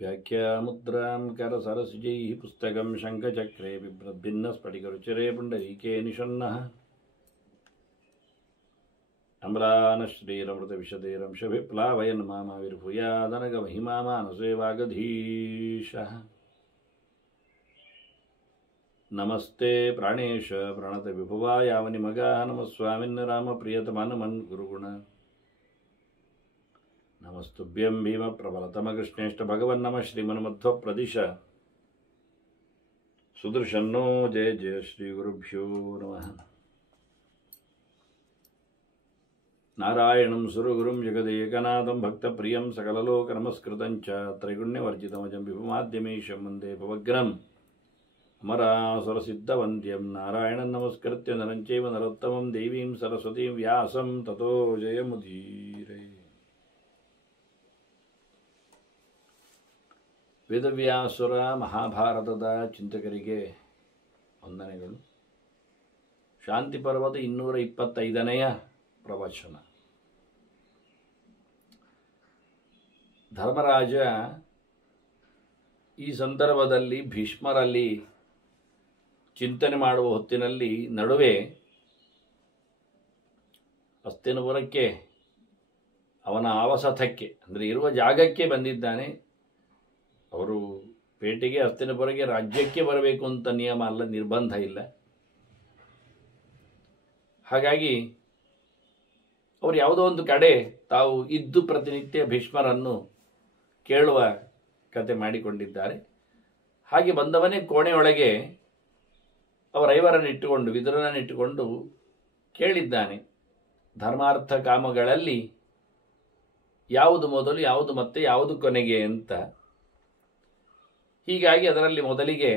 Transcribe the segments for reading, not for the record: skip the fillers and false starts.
ವ್ಯಾಖ್ಯಾಮುದ್ರಾಂ ಕರಸರಸಿಜೈಃ ಪುಸ್ತಕಂ ಶಂಖಚಕ್ರೆ ಬಿಭ್ರದ್ಭಿನ್ನಸ್ಫಟಿಕರುಚಿರೆ ಪುಂಡರೀಕೆ ನಿಷನ್ನಃ ಅಮ್ಲಾನಶ್ರೀರಮೃತವಿಶದೇರಂಶಭಿಪ್ಲಾವಯನ್ ಮಾಮಾವಿರ್ಭೂಯಾದನಗಮಹಿಮಾ ಮಾನಸೇ ವಾಗಧೀಶಃ ನಮಸ್ತೆ ಪ್ರಾಣೇಶ ಪ್ರಣತ ವಿಭುವಾ ಯಾವನಿಮಗ ನಮಸ್ವಾಮಿನ್ ರಾಮಪ್ರಿಯತಮನಮನ್ ಗುರುಗುಣ ನಮಸ್ತುಭ್ಯಂ ಭೀಮ ಪ್ರಬಲತಮ ಕೃಷ್ಣೇಷ್ಟ ಭಗವನ್ ನಮ ಶ್ರೀಮನ್ಮಧ್ವಪ್ರದಿಶ ಸುದರ್ಶನ್ನೋ ಜಯ ಜಯ ಶ್ರೀ ಗುರುಭ್ಯೋ ನಮಃ. ನಾರಾಯಣಂ ಸುರಗುರುಂ ಜಗದೇಕನಾಥಂ ಭಕ್ತಪ್ರಿಯಂ ಸಕಲಲೋಕನಮಸ್ಕೃತಂ ಚ ತ್ರೈಗುಣ್ಯವರ್ಜಿತಮಜಂ ವಿಭುಮಾದ್ಯಮೀಶಂ ವಂದೇ ಭವಗ್ರಂ ಅಮರಾಸುರಸಿದ್ಧವಂದ್ಯಂ ನಾರಾಯಣಂ ನಮಸ್ಕೃತ್ಯ ನರಂಚೈವ ನರೋತ್ತಮಂ ದೇವೀಂ ಸರಸ್ವತೀಂ ವ್ಯಾಸಂ ತತೋ ಜಯಮುದೀರೇ. ವೇದವ್ಯಾಸುರ ಮಹಾಭಾರತದ ಚಿಂತಕರಿಗೆ ವಂದನೆಗಳು. ಶಾಂತಿ ಪರ್ವದ 225ನೇಯ ಪ್ರವಚನ. ಧರ್ಮರಾಜ ಈ ಸಂದರ್ಭದಲ್ಲಿ ಭೀಷ್ಮರಲ್ಲಿ ಚಿಂತನೆ ಮಾಡುವ ಹೊತ್ತಿನಲ್ಲಿ ನಡುವೆ ಹಸ್ತಿನಪುರಕ್ಕೆ ಅವನ ಆವಾಸಸ್ಥಕ್ಕೆ ಅಂದರೆ ಇರುವ ಜಾಗಕ್ಕೆ ಬಂದಿದ್ದಾನೆ. ಅವರು ಪೇಟೆಗೆ ಹಸ್ತಿನಪುರಕ್ಕೆ ರಾಜ್ಯಕ್ಕೆ ಬರಬೇಕು ಅಂತ ನಿಯಮ ಅಲ್ಲ, ನಿರ್ಬಂಧ ಇಲ್ಲ. ಹಾಗಾಗಿ ಅವರು ಯಾವುದೋ ಒಂದು ಕಡೆ ತಾವು ಇದ್ದು ಪ್ರತಿನಿತ್ಯ ಭೀಷ್ಮರನ್ನು ಕೇಳುವ ಕತೆ ಮಾಡಿಕೊಂಡಿದ್ದಾರೆ. ಹಾಗೆ ಬಂದವನೇ ಕೋಣೆಯೊಳಗೆ ಅವರೈವರನ್ನಿಟ್ಟುಕೊಂಡು ವಿದುರನನ್ನಿಟ್ಟುಕೊಂಡು ಕೇಳಿದ್ದಾನೆ, ಧರ್ಮಾರ್ಥ ಕಾಮಗಳಲ್ಲಿ ಯಾವುದು ಮೊದಲು, ಯಾವುದು ಮತ್ತೆ, ಯಾವುದು ಕೊನೆಗೆ ಅಂತ. ಹೀಗಾಗಿ ಅದರಲ್ಲಿ ಮೊದಲಿಗೆ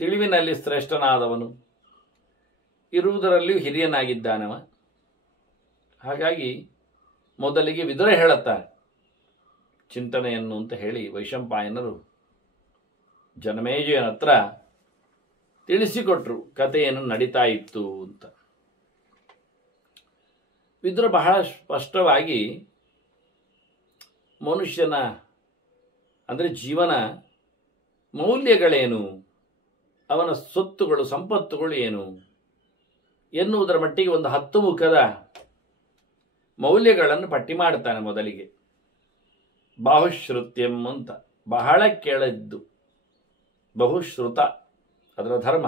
ತಿಳಿವಿನಲ್ಲಿ ಶ್ರೇಷ್ಠನಾದವನು, ಇರುವುದರಲ್ಲಿಯೂ ಹಿರಿಯನಾಗಿದ್ದಾನವ. ಹಾಗಾಗಿ ಮೊದಲಿಗೆ ವಿದುರ ಹೇಳುತ್ತಾನೆ ಚಿಂತನೆಯನ್ನು ಅಂತ ಹೇಳಿ ವೈಶಂಪಾಯನರು ಜನಮೇಜಯನ ಹತ್ರ ತಿಳಿಸಿಕೊಟ್ರು ಕತೆ ಏನು ನಡೀತಾ ಇತ್ತು ಅಂತ. ವಿದುರ ಬಹಳ ಸ್ಪಷ್ಟವಾಗಿ ಮನುಷ್ಯನ ಅಂದರೆ ಜೀವನ ಮೌಲ್ಯಗಳೇನು, ಅವನ ಸೊತ್ತುಗಳು ಸಂಪತ್ತುಗಳು ಏನು ಎನ್ನುವುದರ ಮಟ್ಟಿಗೆ ಒಂದು 10 ಮುಖದ ಮೌಲ್ಯಗಳನ್ನು ಪಟ್ಟಿ ಮಾಡ್ತಾನೆ. ಮೊದಲಿಗೆ ಬಾಹುಶ್ರುತ್ಯಂ ಅಂತ, ಬಹಳ ಕೇಳಿದ್ದು, ಬಹುಶ್ರುತ ಅದರ ಧರ್ಮ,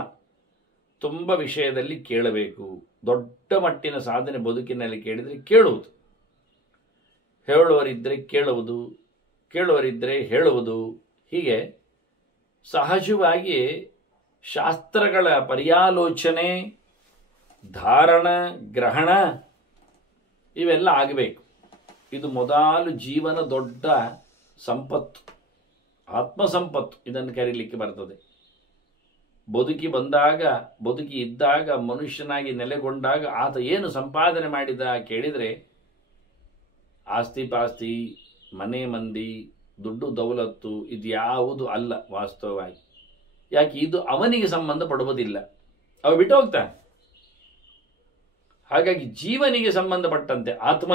ತುಂಬ ವಿಷಯದಲ್ಲಿ ಕೇಳಬೇಕು. ದೊಡ್ಡ ಮಟ್ಟಿನ ಸಾಧನೆ ಬದುಕಿನಲ್ಲಿ ಕೇಳಿದರೆ ಕೇಳುವುದು, ಹೇಳುವರಿದ್ದರೆ ಕೇಳುವುದು, ಕೇಳುವರಿದ್ದರೆ ಹೇಳುವುದು. ಹೀಗೆ ಸಹಜವಾಗಿ ಶಾಸ್ತ್ರಗಳ ಪರ್ಯಾಲೋಚನೆ, ಧಾರಣ, ಗ್ರಹಣ ಇವೆಲ್ಲ ಆಗಬೇಕು. ಇದು ಮೊದಲು ಜೀವನ ದೊಡ್ಡ ಸಂಪತ್ತು, ಆತ್ಮಸಂಪತ್ತು ಇದನ್ನು ಕರೀಲಿಕ್ಕೆ ಬರ್ತದೆ. ಬದುಕಿ ಬಂದಾಗ, ಬದುಕಿ ಇದ್ದಾಗ, ಮನುಷ್ಯನಾಗಿ ನೆಲೆಗೊಂಡಾಗ ಆತ ಏನು ಸಂಪಾದನೆ ಮಾಡಿದ ಕೇಳಿದರೆ ಆಸ್ತಿ ಪಾಸ್ತಿ, ಮನೆ ಮಂದಿ, ದುಡ್ಡು ದೌಲತ್ತು ಇದು ಯಾವುದು ಅಲ್ಲ ವಾಸ್ತವವಾಗಿ. ಯಾಕೆ ಇದು ಅವನಿಗೆ ಸಂಬಂಧ ಪಡುವುದಿಲ್ಲ, ಅವ ಬಿಟ್ಟು ಹೋಗ್ತಾನೆ. ಹಾಗಾಗಿ ಜೀವನಿಗೆ ಸಂಬಂಧಪಟ್ಟಂತೆ ಆತ್ಮ,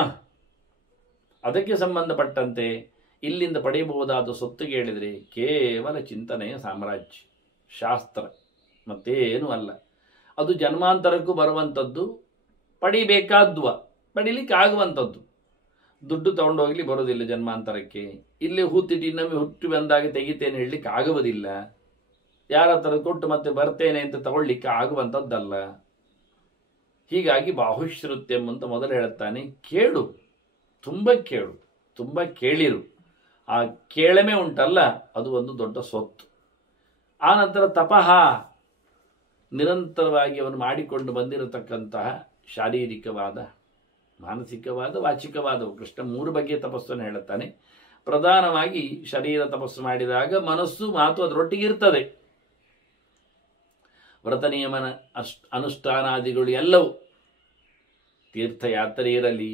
ಅದಕ್ಕೆ ಸಂಬಂಧಪಟ್ಟಂತೆ ಇಲ್ಲಿಂದ ಪಡೆಯಬಹುದಾದ ಸೊತ್ತಿಗೆ ಹೇಳಿದರೆ ಕೇವಲ ಚಿಂತನೆಯ ಸಾಮ್ರಾಜ್ಯ, ಶಾಸ್ತ್ರ, ಮತ್ತೇನೂ ಅಲ್ಲ. ಅದು ಜನ್ಮಾಂತರಕ್ಕೂ ಬರುವಂಥದ್ದು, ಪಡಿಬೇಕಾದ್ವ, ಪಡಿಲಿಕ್ಕೆ ಆಗುವಂಥದ್ದು. ದುಡ್ಡು ತಗೊಂಡೋಗ್ಲಿ ಬರೋದಿಲ್ಲ ಜನ್ಮಾಂತರಕ್ಕೆ. ಇಲ್ಲಿ ಹೂತಿಟ್ಟು ಇನ್ನೊಮ್ಮೆ ಹುಟ್ಟಿ ಬಂದಾಗ ತೆಗಿತೇನೆ ಹೇಳಲಿಕ್ಕೆ ಆಗುವುದಿಲ್ಲ. ಯಾರ ಹತ್ರ ಕೊಟ್ಟು ಮತ್ತೆ ಬರ್ತೇನೆ ಅಂತ ತಗೊಳ್ಳಿಕ್ಕೆ ಆಗುವಂಥದ್ದಲ್ಲ. ಹೀಗಾಗಿ ಬಾಹುಶ್ರುತ್ಯಂ ಅಂತ ಮೊದಲು ಹೇಳುತ್ತಾನೆ. ಕೇಳು, ತುಂಬ ಕೇಳು, ತುಂಬ ಕೇಳಿರು. ಆ ಕೇಳಮೆ ಉಂಟಲ್ಲ, ಅದು ಒಂದು ದೊಡ್ಡ ಸ್ವತ್ತು. ಆ ನಂತರ ತಪಃ, ನಿರಂತರವಾಗಿ ಅವನು ಮಾಡಿಕೊಂಡು ಬಂದಿರತಕ್ಕಂತಹ ಶಾರೀರಿಕವಾದ, ಮಾನಸಿಕವಾದ, ವಾಚಿಕವಾದವು. ಕೃಷ್ಣ 3 ಬಗೆಯ ತಪಸ್ಸನ್ನು ಹೇಳುತ್ತಾನೆ. ಪ್ರಧಾನವಾಗಿ ಶರೀರ ತಪಸ್ಸು ಮಾಡಿದಾಗ ಮನಸ್ಸು, ಮಾತು ಅದರೊಟ್ಟಿಗೆ ಇರ್ತದೆ. ವ್ರತ ನಿಯಮನ ಅನುಷ್ಠಾನಾದಿಗಳು ಎಲ್ಲವೂ, ತೀರ್ಥಯಾತ್ರೆ ಇರಲಿ,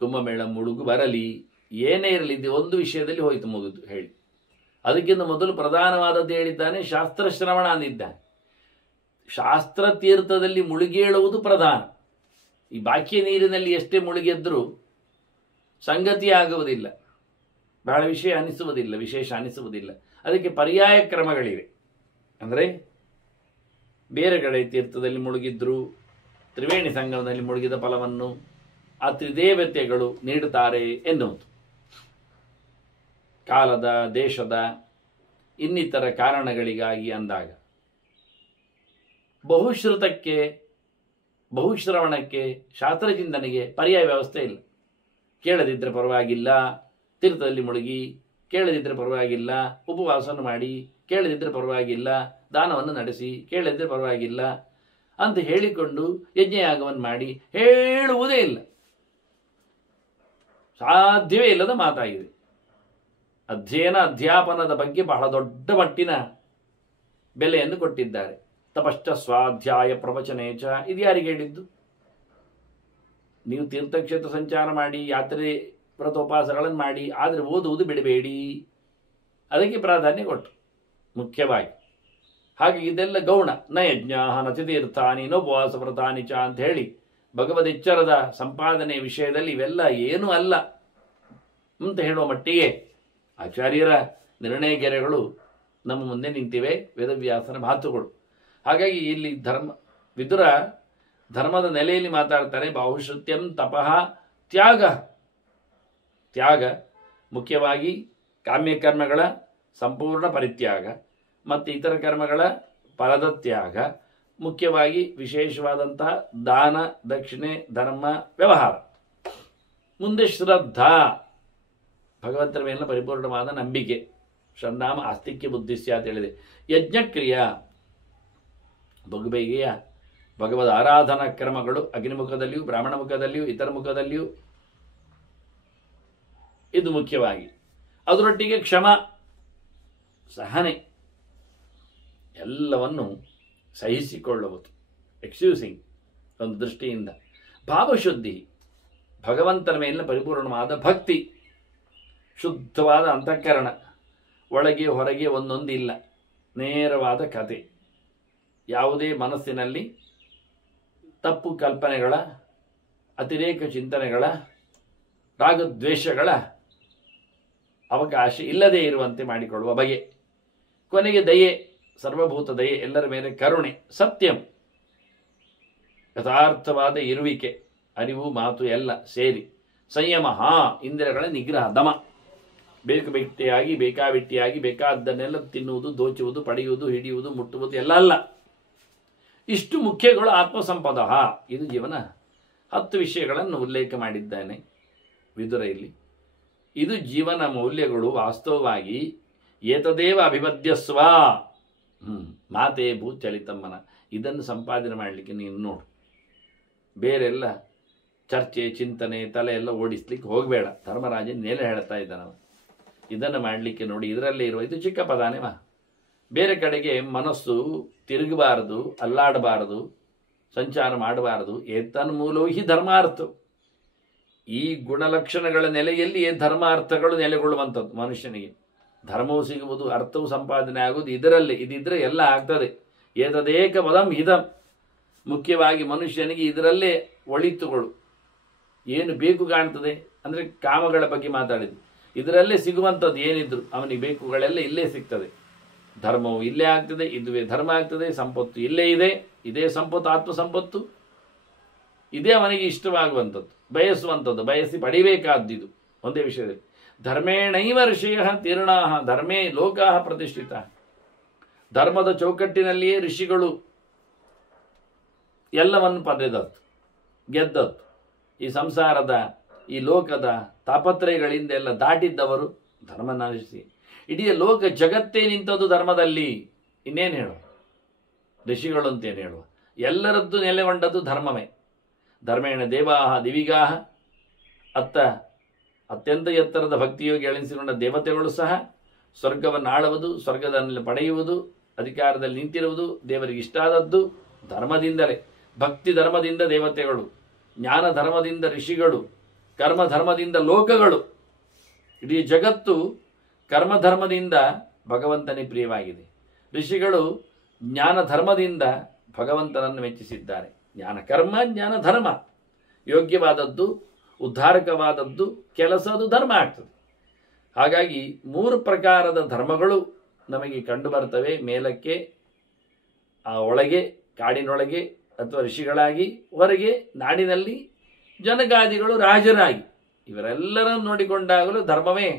ಕುಂಭಮೇಳ ಮುಳುಗು ಬರಲಿ, ಏನೇ ಇರಲಿ, ಇದು ಒಂದು ವಿಷಯದಲ್ಲಿ ಹೋಯಿತು ಮುಗಿದು ಹೇಳಿ. ಅದಕ್ಕಿಂತ ಮೊದಲು ಪ್ರಧಾನವಾದದ್ದು ಹೇಳಿದ್ದಾನೆ, ಶಾಸ್ತ್ರ ಶ್ರವಣ ಅಂದಿದ್ದಾನೆ. ಶಾಸ್ತ್ರ ತೀರ್ಥದಲ್ಲಿ ಮುಳುಗೇಳುವುದು ಪ್ರಧಾನ. ಈ ಬಾಕಿಯ ನೀರಿನಲ್ಲಿ ಎಷ್ಟೇ ಮುಳುಗೆದ್ರೂ ಸಂಗತಿ ಆಗುವುದಿಲ್ಲ, ಬಹಳ ವಿಶೇಷ ಅನಿಸುವುದಿಲ್ಲ. ಅದಕ್ಕೆ ಪರ್ಯಾಯ ಕ್ರಮಗಳಿವೆ. ಅಂದರೆ ಬೇರೆ ಕಡೆ ತೀರ್ಥದಲ್ಲಿ ಮುಳುಗಿದ್ರು ತ್ರಿವೇಣಿ ಸಂಗಮದಲ್ಲಿ ಮುಳುಗಿದ ಫಲವನ್ನು ಆ ತ್ರಿದೇವತೆಗಳು ನೀಡುತ್ತಾರೆ ಎನ್ನುವುದು. ಕಾಲದ, ದೇಶದ, ಇನ್ನಿತರ ಕಾರಣಗಳಿಗಾಗಿ ಅಂದಾಗ ಬಹುಶ್ರುತಕ್ಕೆ, ಬಹುಶ್ರವಣಕ್ಕೆ, ಶಾಸ್ತ್ರಚಿಂತನೆಗೆ ಪರ್ಯಾಯ ವ್ಯವಸ್ಥೆ ಇಲ್ಲ. ಕೇಳದಿದ್ದರೆ ಪರವಾಗಿಲ್ಲ, ತೀರ್ಥದಲ್ಲಿ ಮುಳುಗಿ, ಕೇಳದಿದ್ದರೆ ಪರವಾಗಿಲ್ಲ, ಉಪವಾಸವನ್ನು ಮಾಡಿ, ಕೇಳದಿದ್ದರೆ ಪರವಾಗಿಲ್ಲ, ದಾನವನ್ನು ನಡೆಸಿ, ಕೇಳದಿದ್ದರೆ ಪರವಾಗಿಲ್ಲ ಅಂತ ಹೇಳಿಕೊಂಡು ಯಜ್ಞಯಾಗವನ್ನು ಮಾಡಿ ಹೇಳುವುದೇ ಇಲ್ಲ. ಸಾಧ್ಯವೇ ಇಲ್ಲದ ಮಾತಾಗಿದೆ. ಅಧ್ಯಯನ, ಅಧ್ಯಾಪನದ ಬಗ್ಗೆ ಬಹಳ ದೊಡ್ಡ ಮಟ್ಟಿನ ಬೆಲೆಯನ್ನು ಕೊಟ್ಟಿದ್ದಾರೆ. ತಪಶ್ಚ ಸ್ವಾಧ್ಯಾಯ ಪ್ರವಚನೇಚ, ಇದು ಯಾರಿಗೆ ಹೇಳಿದ್ದು? ನೀವು ತೀರ್ಥಕ್ಷೇತ್ರ ಸಂಚಾರ ಮಾಡಿ, ಯಾತ್ರೆ ವ್ರತೋಪವಾಸಗಳನ್ನು ಮಾಡಿ, ಆದರೆ ಓದುವುದು ಬಿಡಬೇಡಿ. ಅದಕ್ಕೆ ಪ್ರಾಧಾನ್ಯ ಕೊಟ್ಟು ಮುಖ್ಯವಾಗಿ. ಹಾಗೆ ಇದೆಲ್ಲ ಗೌಣ. ನ ಯಜ್ಞ ನಚ ತೀರ್ಥಾನಿ ನೋಪವಾಸ ವ್ರತಾನಿ ಚ ಅಂತ ಹೇಳಿ ಭಗವದೆಚ್ಚರದ ಸಂಪಾದನೆ ವಿಷಯದಲ್ಲಿ ಇವೆಲ್ಲ ಏನೂ ಅಲ್ಲ ಅಂತ ಹೇಳುವ ಮಟ್ಟಿಗೆ ಆಚಾರ್ಯರ ನಿರ್ಣಯ ಗೆರೆಗಳು ನಮ್ಮ ಮುಂದೆ ನಿಂತಿವೆ, ವೇದವ್ಯಾಸನ ಮಾತುಗಳು. ಹಾಗಾಗಿ ಇಲ್ಲಿ ವಿದುರ ಧರ್ಮದ ನೆಲೆಯಲ್ಲಿ ಮಾತಾಡ್ತಾರೆ. ಬಾಹುಶ್ರುತ್ಯಂ ತಪಃ ತ್ಯಾಗ. ತ್ಯಾಗ ಮುಖ್ಯವಾಗಿ ಕಾಮ್ಯಕರ್ಮಗಳ ಸಂಪೂರ್ಣ ಪರಿತ್ಯಾಗ ಮತ್ತು ಇತರ ಕರ್ಮಗಳ ಫಲದ ತ್ಯಾಗ, ಮುಖ್ಯವಾಗಿ ವಿಶೇಷವಾದಂತಹ ದಾನ, ದಕ್ಷಿಣೆ, ಧರ್ಮ, ವ್ಯವಹಾರ. ಮುಂದೆ ಶ್ರದ್ಧಾ, ಭಗವಂತನ ಮೇಲಿನ ಪರಿಪೂರ್ಣವಾದ ನಂಬಿಕೆ. ಶ್ರದ್ಧಾಮ ಆಸ್ತಿಕ್ಯ ಬುದ್ಧಿಸ್ಯ ಅಂತ ಹೇಳಿದೆ. ಯಜ್ಞಕ್ರಿಯಾ, ಬಗೆಬಗೆಯ ಭಗವದ್ ಆರಾಧನಾ ಕ್ರಮಗಳು ಅಗ್ನಿಮುಖದಲ್ಲಿಯೂ, ಬ್ರಾಹ್ಮಣ ಮುಖದಲ್ಲಿಯೂ, ಇತರ ಮುಖದಲ್ಲಿಯೂ ಇದು ಮುಖ್ಯವಾಗಿ. ಅದರೊಟ್ಟಿಗೆ ಕ್ಷಮ, ಸಹನೆ, ಎಲ್ಲವನ್ನು ಸಹಿಸಿಕೊಳ್ಳುವುದು, ಎಕ್ಸ್ಕ್ಯೂಸಿಂಗ್ ಒಂದು ದೃಷ್ಟಿಯಿಂದ. ಭಾವಶುದ್ಧಿ, ಭಗವಂತನ ಮೇಲಿನ ಪರಿಪೂರ್ಣವಾದ ಭಕ್ತಿ, ಶುದ್ಧವಾದ ಅಂತಃಕರಣ, ಒಳಗೆ ಹೊರಗೆ ಒಂದೊಂದಿಲ್ಲ, ನೇರವಾದ ಕತೆ. ಯಾವುದೇ ಮನಸ್ಸಿನಲ್ಲಿ ತಪ್ಪು ಕಲ್ಪನೆಗಳ, ಅತಿರೇಕ ಚಿಂತನೆಗಳ, ರಾಗದ್ವೇಷಗಳ ಅವಕಾಶ ಇಲ್ಲದೇ ಇರುವಂತೆ ಮಾಡಿಕೊಳ್ಳುವ ಬಗೆ. ಕೊನೆಗೆ ದಯೆ, ಸರ್ವಭೂತ ದಯೆ, ಎಲ್ಲರ ಮೇಲೆ ಕರುಣೆ. ಸತ್ಯಂ, ಯಥಾರ್ಥವಾದ ಇರುವಿಕೆ, ಅರಿವು, ಮಾತು ಎಲ್ಲ ಸೇರಿ. ಸಂಯಮ, ಇಂದ್ರಿಯಗಳ ನಿಗ್ರಹ, ದಮ, ಬೇಕಾಬಿಟ್ಟಿಯಾಗಿ ಬೇಕಾದ್ದನ್ನೆಲ್ಲ ತಿನ್ನುವುದು, ದೋಚುವುದು, ಪಡೆಯುವುದು, ಹಿಡಿಯುವುದು, ಮುಟ್ಟುವುದು ಎಲ್ಲ ಅಲ್ಲ. ಇಷ್ಟು ಮುಖ್ಯಗಳು ಆತ್ಮಸಂಪದ. ಇದು ಜೀವನ. 10 ವಿಷಯಗಳನ್ನು ಉಲ್ಲೇಖ ಮಾಡಿದ್ದಾನೆ ವಿದುರ ಇಲ್ಲಿ. ಇದು ಜೀವನ ಮೌಲ್ಯಗಳು. ವಾಸ್ತವವಾಗಿ ಏತದೇವ ಅಭಿವದ್ಯಸ್ವ, ಮಾತೇ ಭೂಚಲಿತಮ್ಮನ. ಇದನ್ನು ಸಂಪಾದನೆ ಮಾಡಲಿಕ್ಕೆ ನೀನು ನೋಡು. ಬೇರೆಲ್ಲ ಚರ್ಚೆ, ಚಿಂತನೆ, ತಲೆ ಎಲ್ಲ ಓಡಿಸ್ಲಿಕ್ಕೆ ಹೋಗಬೇಡ. ಧರ್ಮರಾಜನ ನೆಲೆ ಹೇಳ್ತಾ ಇದ್ದಾನವ. ಇದನ್ನು ಮಾಡಲಿಕ್ಕೆ ನೋಡಿ, ಇದರಲ್ಲೇ ಇರುವ, ಇದು ಚಿಕ್ಕ ಪದಾನೇವ. ಬೇರೆ ಕಡೆಗೆ ಮನಸ್ಸು ತಿರುಗಬಾರದು, ಅಲ್ಲಾಡಬಾರದು, ಸಂಚಾರ ಮಾಡಬಾರದು. ಏತನ್ಮೂಲೋ ಹಿ ಧರ್ಮಾರ್ಥ. ಈ ಗುಣಲಕ್ಷಣಗಳ ನೆಲೆಯಲ್ಲಿ ಧರ್ಮಾರ್ಥಗಳು ನೆಲೆಗೊಳ್ಳುವಂಥದ್ದು. ಮನುಷ್ಯನಿಗೆ ಧರ್ಮವು ಸಿಗುವುದು, ಅರ್ಥವು ಸಂಪಾದನೆ ಆಗುವುದು ಇದರಲ್ಲಿ. ಇದಿದ್ರೆ ಎಲ್ಲ ಆಗ್ತದೆ. ಏತದೇಕ ಪದಂ ಹಿದಂ. ಮುಖ್ಯವಾಗಿ ಮನುಷ್ಯನಿಗೆ ಇದರಲ್ಲೇ ಒಳಿತುಗಳು ಏನು ಬೇಕು ಕಾಣ್ತದೆ ಅಂದರೆ ಕಾಮಗಳ ಬಗ್ಗೆ ಮಾತಾಡಿದ್ದು. ಇದರಲ್ಲೇ ಸಿಗುವಂಥದ್ದು ಏನಿದ್ರು ಅವನಿಗೆ ಬೇಕುಗಳೆಲ್ಲ ಇಲ್ಲೇ ಸಿಗ್ತದೆ. ಧರ್ಮವು ಇಲ್ಲೇ ಆಗ್ತದೆ, ಇದುವೇ ಧರ್ಮ ಆಗ್ತದೆ. ಸಂಪತ್ತು ಇಲ್ಲೇ ಇದೆ, ಇದೇ ಸಂಪತ್ತು, ಆತ್ಮ ಸಂಪತ್ತು. ಇದೇ ಅವನಿಗೆ ಇಷ್ಟವಾಗುವಂಥದ್ದು, ಬಯಸುವಂಥದ್ದು, ಬಯಸಿ ಪಡಿಬೇಕಾದ್ದಿದು. ಒಂದೇ ವಿಷಯದಲ್ಲಿ ಧರ್ಮೇಣೈವ ಋಷಿಯ ತೀರ್ಣಾ ಧರ್ಮೇ ಲೋಕಾ ಪ್ರತಿಷ್ಠಿತ. ಧರ್ಮದ ಚೌಕಟ್ಟಿನಲ್ಲಿಯೇ ಋಷಿಗಳು ಎಲ್ಲವನ್ನು ಪಡೆದದ್ದು, ಗೆದ್ದದ್ದು. ಈ ಸಂಸಾರದ, ಈ ಲೋಕದ ತಾಪತ್ರಯಗಳಿಂದ ಎಲ್ಲ ದಾಟಿದ್ದವರು ಧರ್ಮ ನಾಶಿಸಿ. ಇಡೀ ಲೋಕ ಜಗತ್ತೇ ನಿಂತದ್ದು ಧರ್ಮದಲ್ಲಿ. ಇನ್ನೇನು ಹೇಳುವ, ಋಷಿಗಳು ಅಂತೇನು ಹೇಳುವ, ಎಲ್ಲರದ್ದು ನೆಲೆಗೊಂಡದ್ದು ಧರ್ಮವೇ. ಧರ್ಮೇಣ ದೇವಾಹ ದಿವಿಗಾಹ. ಅತ್ಯಂತ ಎತ್ತರದ ಭಕ್ತಿಯೋಗಿ ಎಳೆಸಿಕೊಂಡ ದೇವತೆಗಳು ಸಹ ಸ್ವರ್ಗವನ್ನು ಆಳುವುದು, ಸ್ವರ್ಗದಲ್ಲಿ ಪಡೆಯುವುದು, ಅಧಿಕಾರದಲ್ಲಿ ನಿಂತಿರುವುದು ದೇವರಿಗೆ ಇಷ್ಟ ಆದದ್ದು ಧರ್ಮದಿಂದಲೇ. ಭಕ್ತಿ ಧರ್ಮದಿಂದ ದೇವತೆಗಳು, ಜ್ಞಾನ ಧರ್ಮದಿಂದ ಋಷಿಗಳು, ಕರ್ಮ ಧರ್ಮದಿಂದ ಲೋಕಗಳು. ಇಡೀ ಜಗತ್ತು ಕರ್ಮಧರ್ಮದಿಂದ ಭಗವಂತನೇ ಪ್ರಿಯವಾಗಿದೆ. ಋಷಿಗಳು ಜ್ಞಾನ ಧರ್ಮದಿಂದ ಭಗವಂತನನ್ನು ಮೆಚ್ಚಿಸಿದ್ದಾರೆ. ಜ್ಞಾನ ಕರ್ಮ, ಜ್ಞಾನ ಧರ್ಮ. ಯೋಗ್ಯವಾದದ್ದು, ಉದ್ಧಾರಕವಾದದ್ದು ಕೆಲಸ, ಅದು ಧರ್ಮ ಆಗ್ತದೆ. ಹಾಗಾಗಿ 3 ಪ್ರಕಾರದ ಧರ್ಮಗಳು ನಮಗೆ ಕಂಡು ಬರ್ತವೆ. ಮೇಲಕ್ಕೆ, ಆ ಒಳಗೆ ಕಾಡಿನೊಳಗೆ ಅಥವಾ ಋಷಿಗಳಾಗಿ, ಹೊರಗೆ ನಾಡಿನಲ್ಲಿ ಜನಗಾದಿಗಳು ರಾಜರಾಗಿ, ಇವರೆಲ್ಲರನ್ನು ನೋಡಿಕೊಂಡಾಗಲೂ ಧರ್ಮವೇ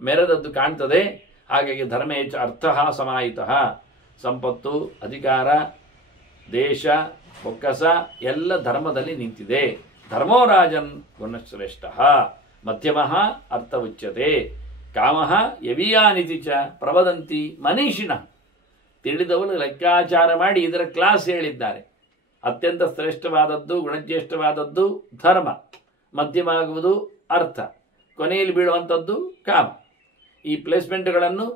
ಮೆರೆದದ್ದು ಕಾಣ್ತದೆ. ಹಾಗಾಗಿ ಧರ್ಮೇಚ ಅರ್ಥ ಸಮಾಹಿತ, ಸಂಪತ್ತು, ಅಧಿಕಾರ, ದೇಶ, ಬೊಕ್ಕಸ ಎಲ್ಲ ಧರ್ಮದಲ್ಲಿ ನಿಂತಿದೆ. ಧರ್ಮೋ ರಾಜನ್ ಗುಣಶ್ರೇಷ್ಠ ಮಧ್ಯಮ ಅರ್ಥ ಉಚ್ಯತೆ ಕಾಮ ಯವೀಯಾನಿತಿ ಚ ಪ್ರವದಂತಿ ಮನೀಷಿಣ. ತಿಳಿದವರು ಲೆಕ್ಕಾಚಾರ ಮಾಡಿ ಇದರ ಕ್ಲಾಸ್ ಹೇಳಿದ್ದಾರೆ. ಅತ್ಯಂತ ಶ್ರೇಷ್ಠವಾದದ್ದು, ಗುಣಜ್ಯೇಷ್ಠವಾದದ್ದು ಧರ್ಮ, ಮಧ್ಯಮ ಆಗುವುದು ಅರ್ಥ, ಕೊನೆಯಲ್ಲಿ ಬೀಳುವಂಥದ್ದು ಕಾಮ. ಈ ಪ್ಲೇಸ್ಮೆಂಟ್ಗಳನ್ನು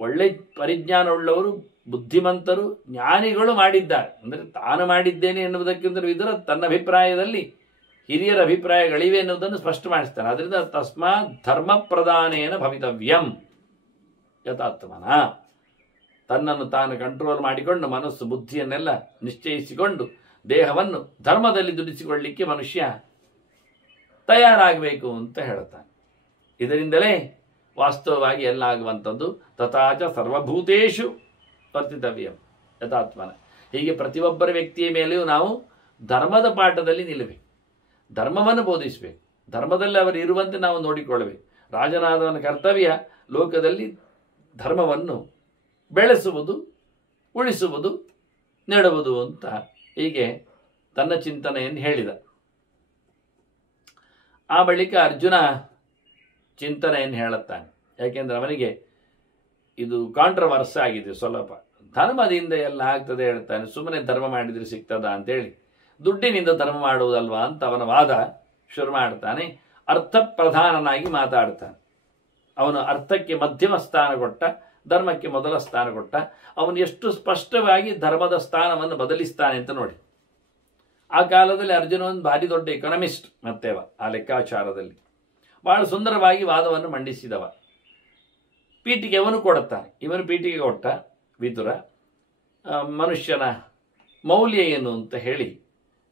ಒಳ್ಳೆ ಪರಿಜ್ಞಾನವುಳ್ಳವರು, ಬುದ್ಧಿಮಂತರು, ಜ್ಞಾನಿಗಳು ಮಾಡಿದ್ದಾರೆ. ಅಂದರೆ ತಾನು ಮಾಡಿದ್ದೇನೆ ಎನ್ನುವುದಕ್ಕಿಂತ ಇದರ ತನ್ನ ಅಭಿಪ್ರಾಯದಲ್ಲಿ ಹಿರಿಯರ ಅಭಿಪ್ರಾಯಗಳಿವೆ ಎನ್ನುವುದನ್ನು ಸ್ಪಷ್ಟ ಮಾಡಿಸ್ತಾನೆ. ಅದರಿಂದ ತಸ್ಮಾತ್ ಧರ್ಮ ಪ್ರಧಾನೇನ ಭವಿತವ್ಯಂ ಯಥಾತ್ಮನ. ತನ್ನನ್ನು ತಾನು ಕಂಟ್ರೋಲ್ ಮಾಡಿಕೊಂಡು ಮನಸ್ಸು ಬುದ್ಧಿಯನ್ನೆಲ್ಲ ನಿಶ್ಚಯಿಸಿಕೊಂಡು ದೇಹವನ್ನು ಧರ್ಮದಲ್ಲಿ ದುಡಿಸಿಕೊಳ್ಳಲಿಕ್ಕೆ ಮನುಷ್ಯ ತಯಾರಾಗಬೇಕು ಅಂತ ಹೇಳ್ತಾನೆ. ಇದರಿಂದಲೇ ವಾಸ್ತವವಾಗಿ ಎಲ್ಲ ಆಗುವಂಥದ್ದು. ತಥಾಚ ಸರ್ವಭೂತೇಷು ವರ್ತಿತವ್ಯಂ ಯಥಾತ್ಮನ. ಹೀಗೆ ಪ್ರತಿಯೊಬ್ಬರ ವ್ಯಕ್ತಿಯ ಮೇಲೆಯೂ ನಾವು ಧರ್ಮದ ಪಾಠದಲ್ಲಿ ನಿಲ್ಲಬೇಕು, ಧರ್ಮವನ್ನು ಬೋಧಿಸಬೇಕು, ಧರ್ಮದಲ್ಲಿ ಅವರು ಇರುವಂತೆ ನಾವು ನೋಡಿಕೊಳ್ಳಬೇಕು. ರಾಜನಾದವನ ಕರ್ತವ್ಯ ಲೋಕದಲ್ಲಿ ಧರ್ಮವನ್ನು ಬೆಳೆಸುವುದು, ಉಳಿಸುವುದು, ನೆಡುವುದು ಅಂತ ಹೀಗೆ ತನ್ನ ಚಿಂತನೆಯನ್ನು ಹೇಳಿದ. ಆ ಬಳಿಕ ಅರ್ಜುನ ಚಿಂತನೆಯನ್ನು ಹೇಳುತ್ತಾನೆ. ಯಾಕೆಂದರೆ ಅವನಿಗೆ ಇದು ಕಾಂಟ್ರವರ್ಸ್ ಆಗಿದೆ ಸ್ವಲ್ಪ. ಧರ್ಮದಿಂದ ಎಲ್ಲ ಆಗ್ತದೆ ಹೇಳ್ತಾನೆ, ಸುಮ್ಮನೆ ಧರ್ಮ ಮಾಡಿದರೆ ಸಿಗ್ತದ ಅಂತೇಳಿ ದುಡ್ಡಿನಿಂದ ಧರ್ಮ ಮಾಡುವುದಲ್ವಾ ಅಂತ ಅವನ ವಾದ ಶುರು ಮಾಡ್ತಾನೆ. ಅರ್ಥ ಪ್ರಧಾನನಾಗಿ ಮಾತಾಡ್ತಾನೆ. ಅವನು ಅರ್ಥಕ್ಕೆ ಮಧ್ಯಮ ಸ್ಥಾನ ಕೊಟ್ಟ, ಧರ್ಮಕ್ಕೆ ಮೊದಲ ಸ್ಥಾನ ಕೊಟ್ಟ. ಅವನು ಎಷ್ಟು ಸ್ಪಷ್ಟವಾಗಿ ಧರ್ಮದ ಸ್ಥಾನವನ್ನು ಬದಲಿಸ್ತಾನೆ ಅಂತ ನೋಡಿ. ಆ ಕಾಲದಲ್ಲಿ ಅರ್ಜುನ ಒಂದು ಭಾರಿ ದೊಡ್ಡ ಎಕನಾಮಿಸ್ಟ್ ಮತ್ತೇವ ಆ ಲೆಕ್ಕಾಚಾರದಲ್ಲಿ ಬಹಳ ಸುಂದರವಾಗಿ ವಾದವನ್ನು ಮಂಡಿಸಿದವ. ಪೀಠಿಗೆ ಅವನು ಕೊಡುತ್ತಾನೆ. ಇವನು ಪೀಠಿಗೆ ಕೊಟ್ಟ ವಿದುರ ಮನುಷ್ಯನ ಮೌಲ್ಯ ಏನು ಅಂತ ಹೇಳಿ,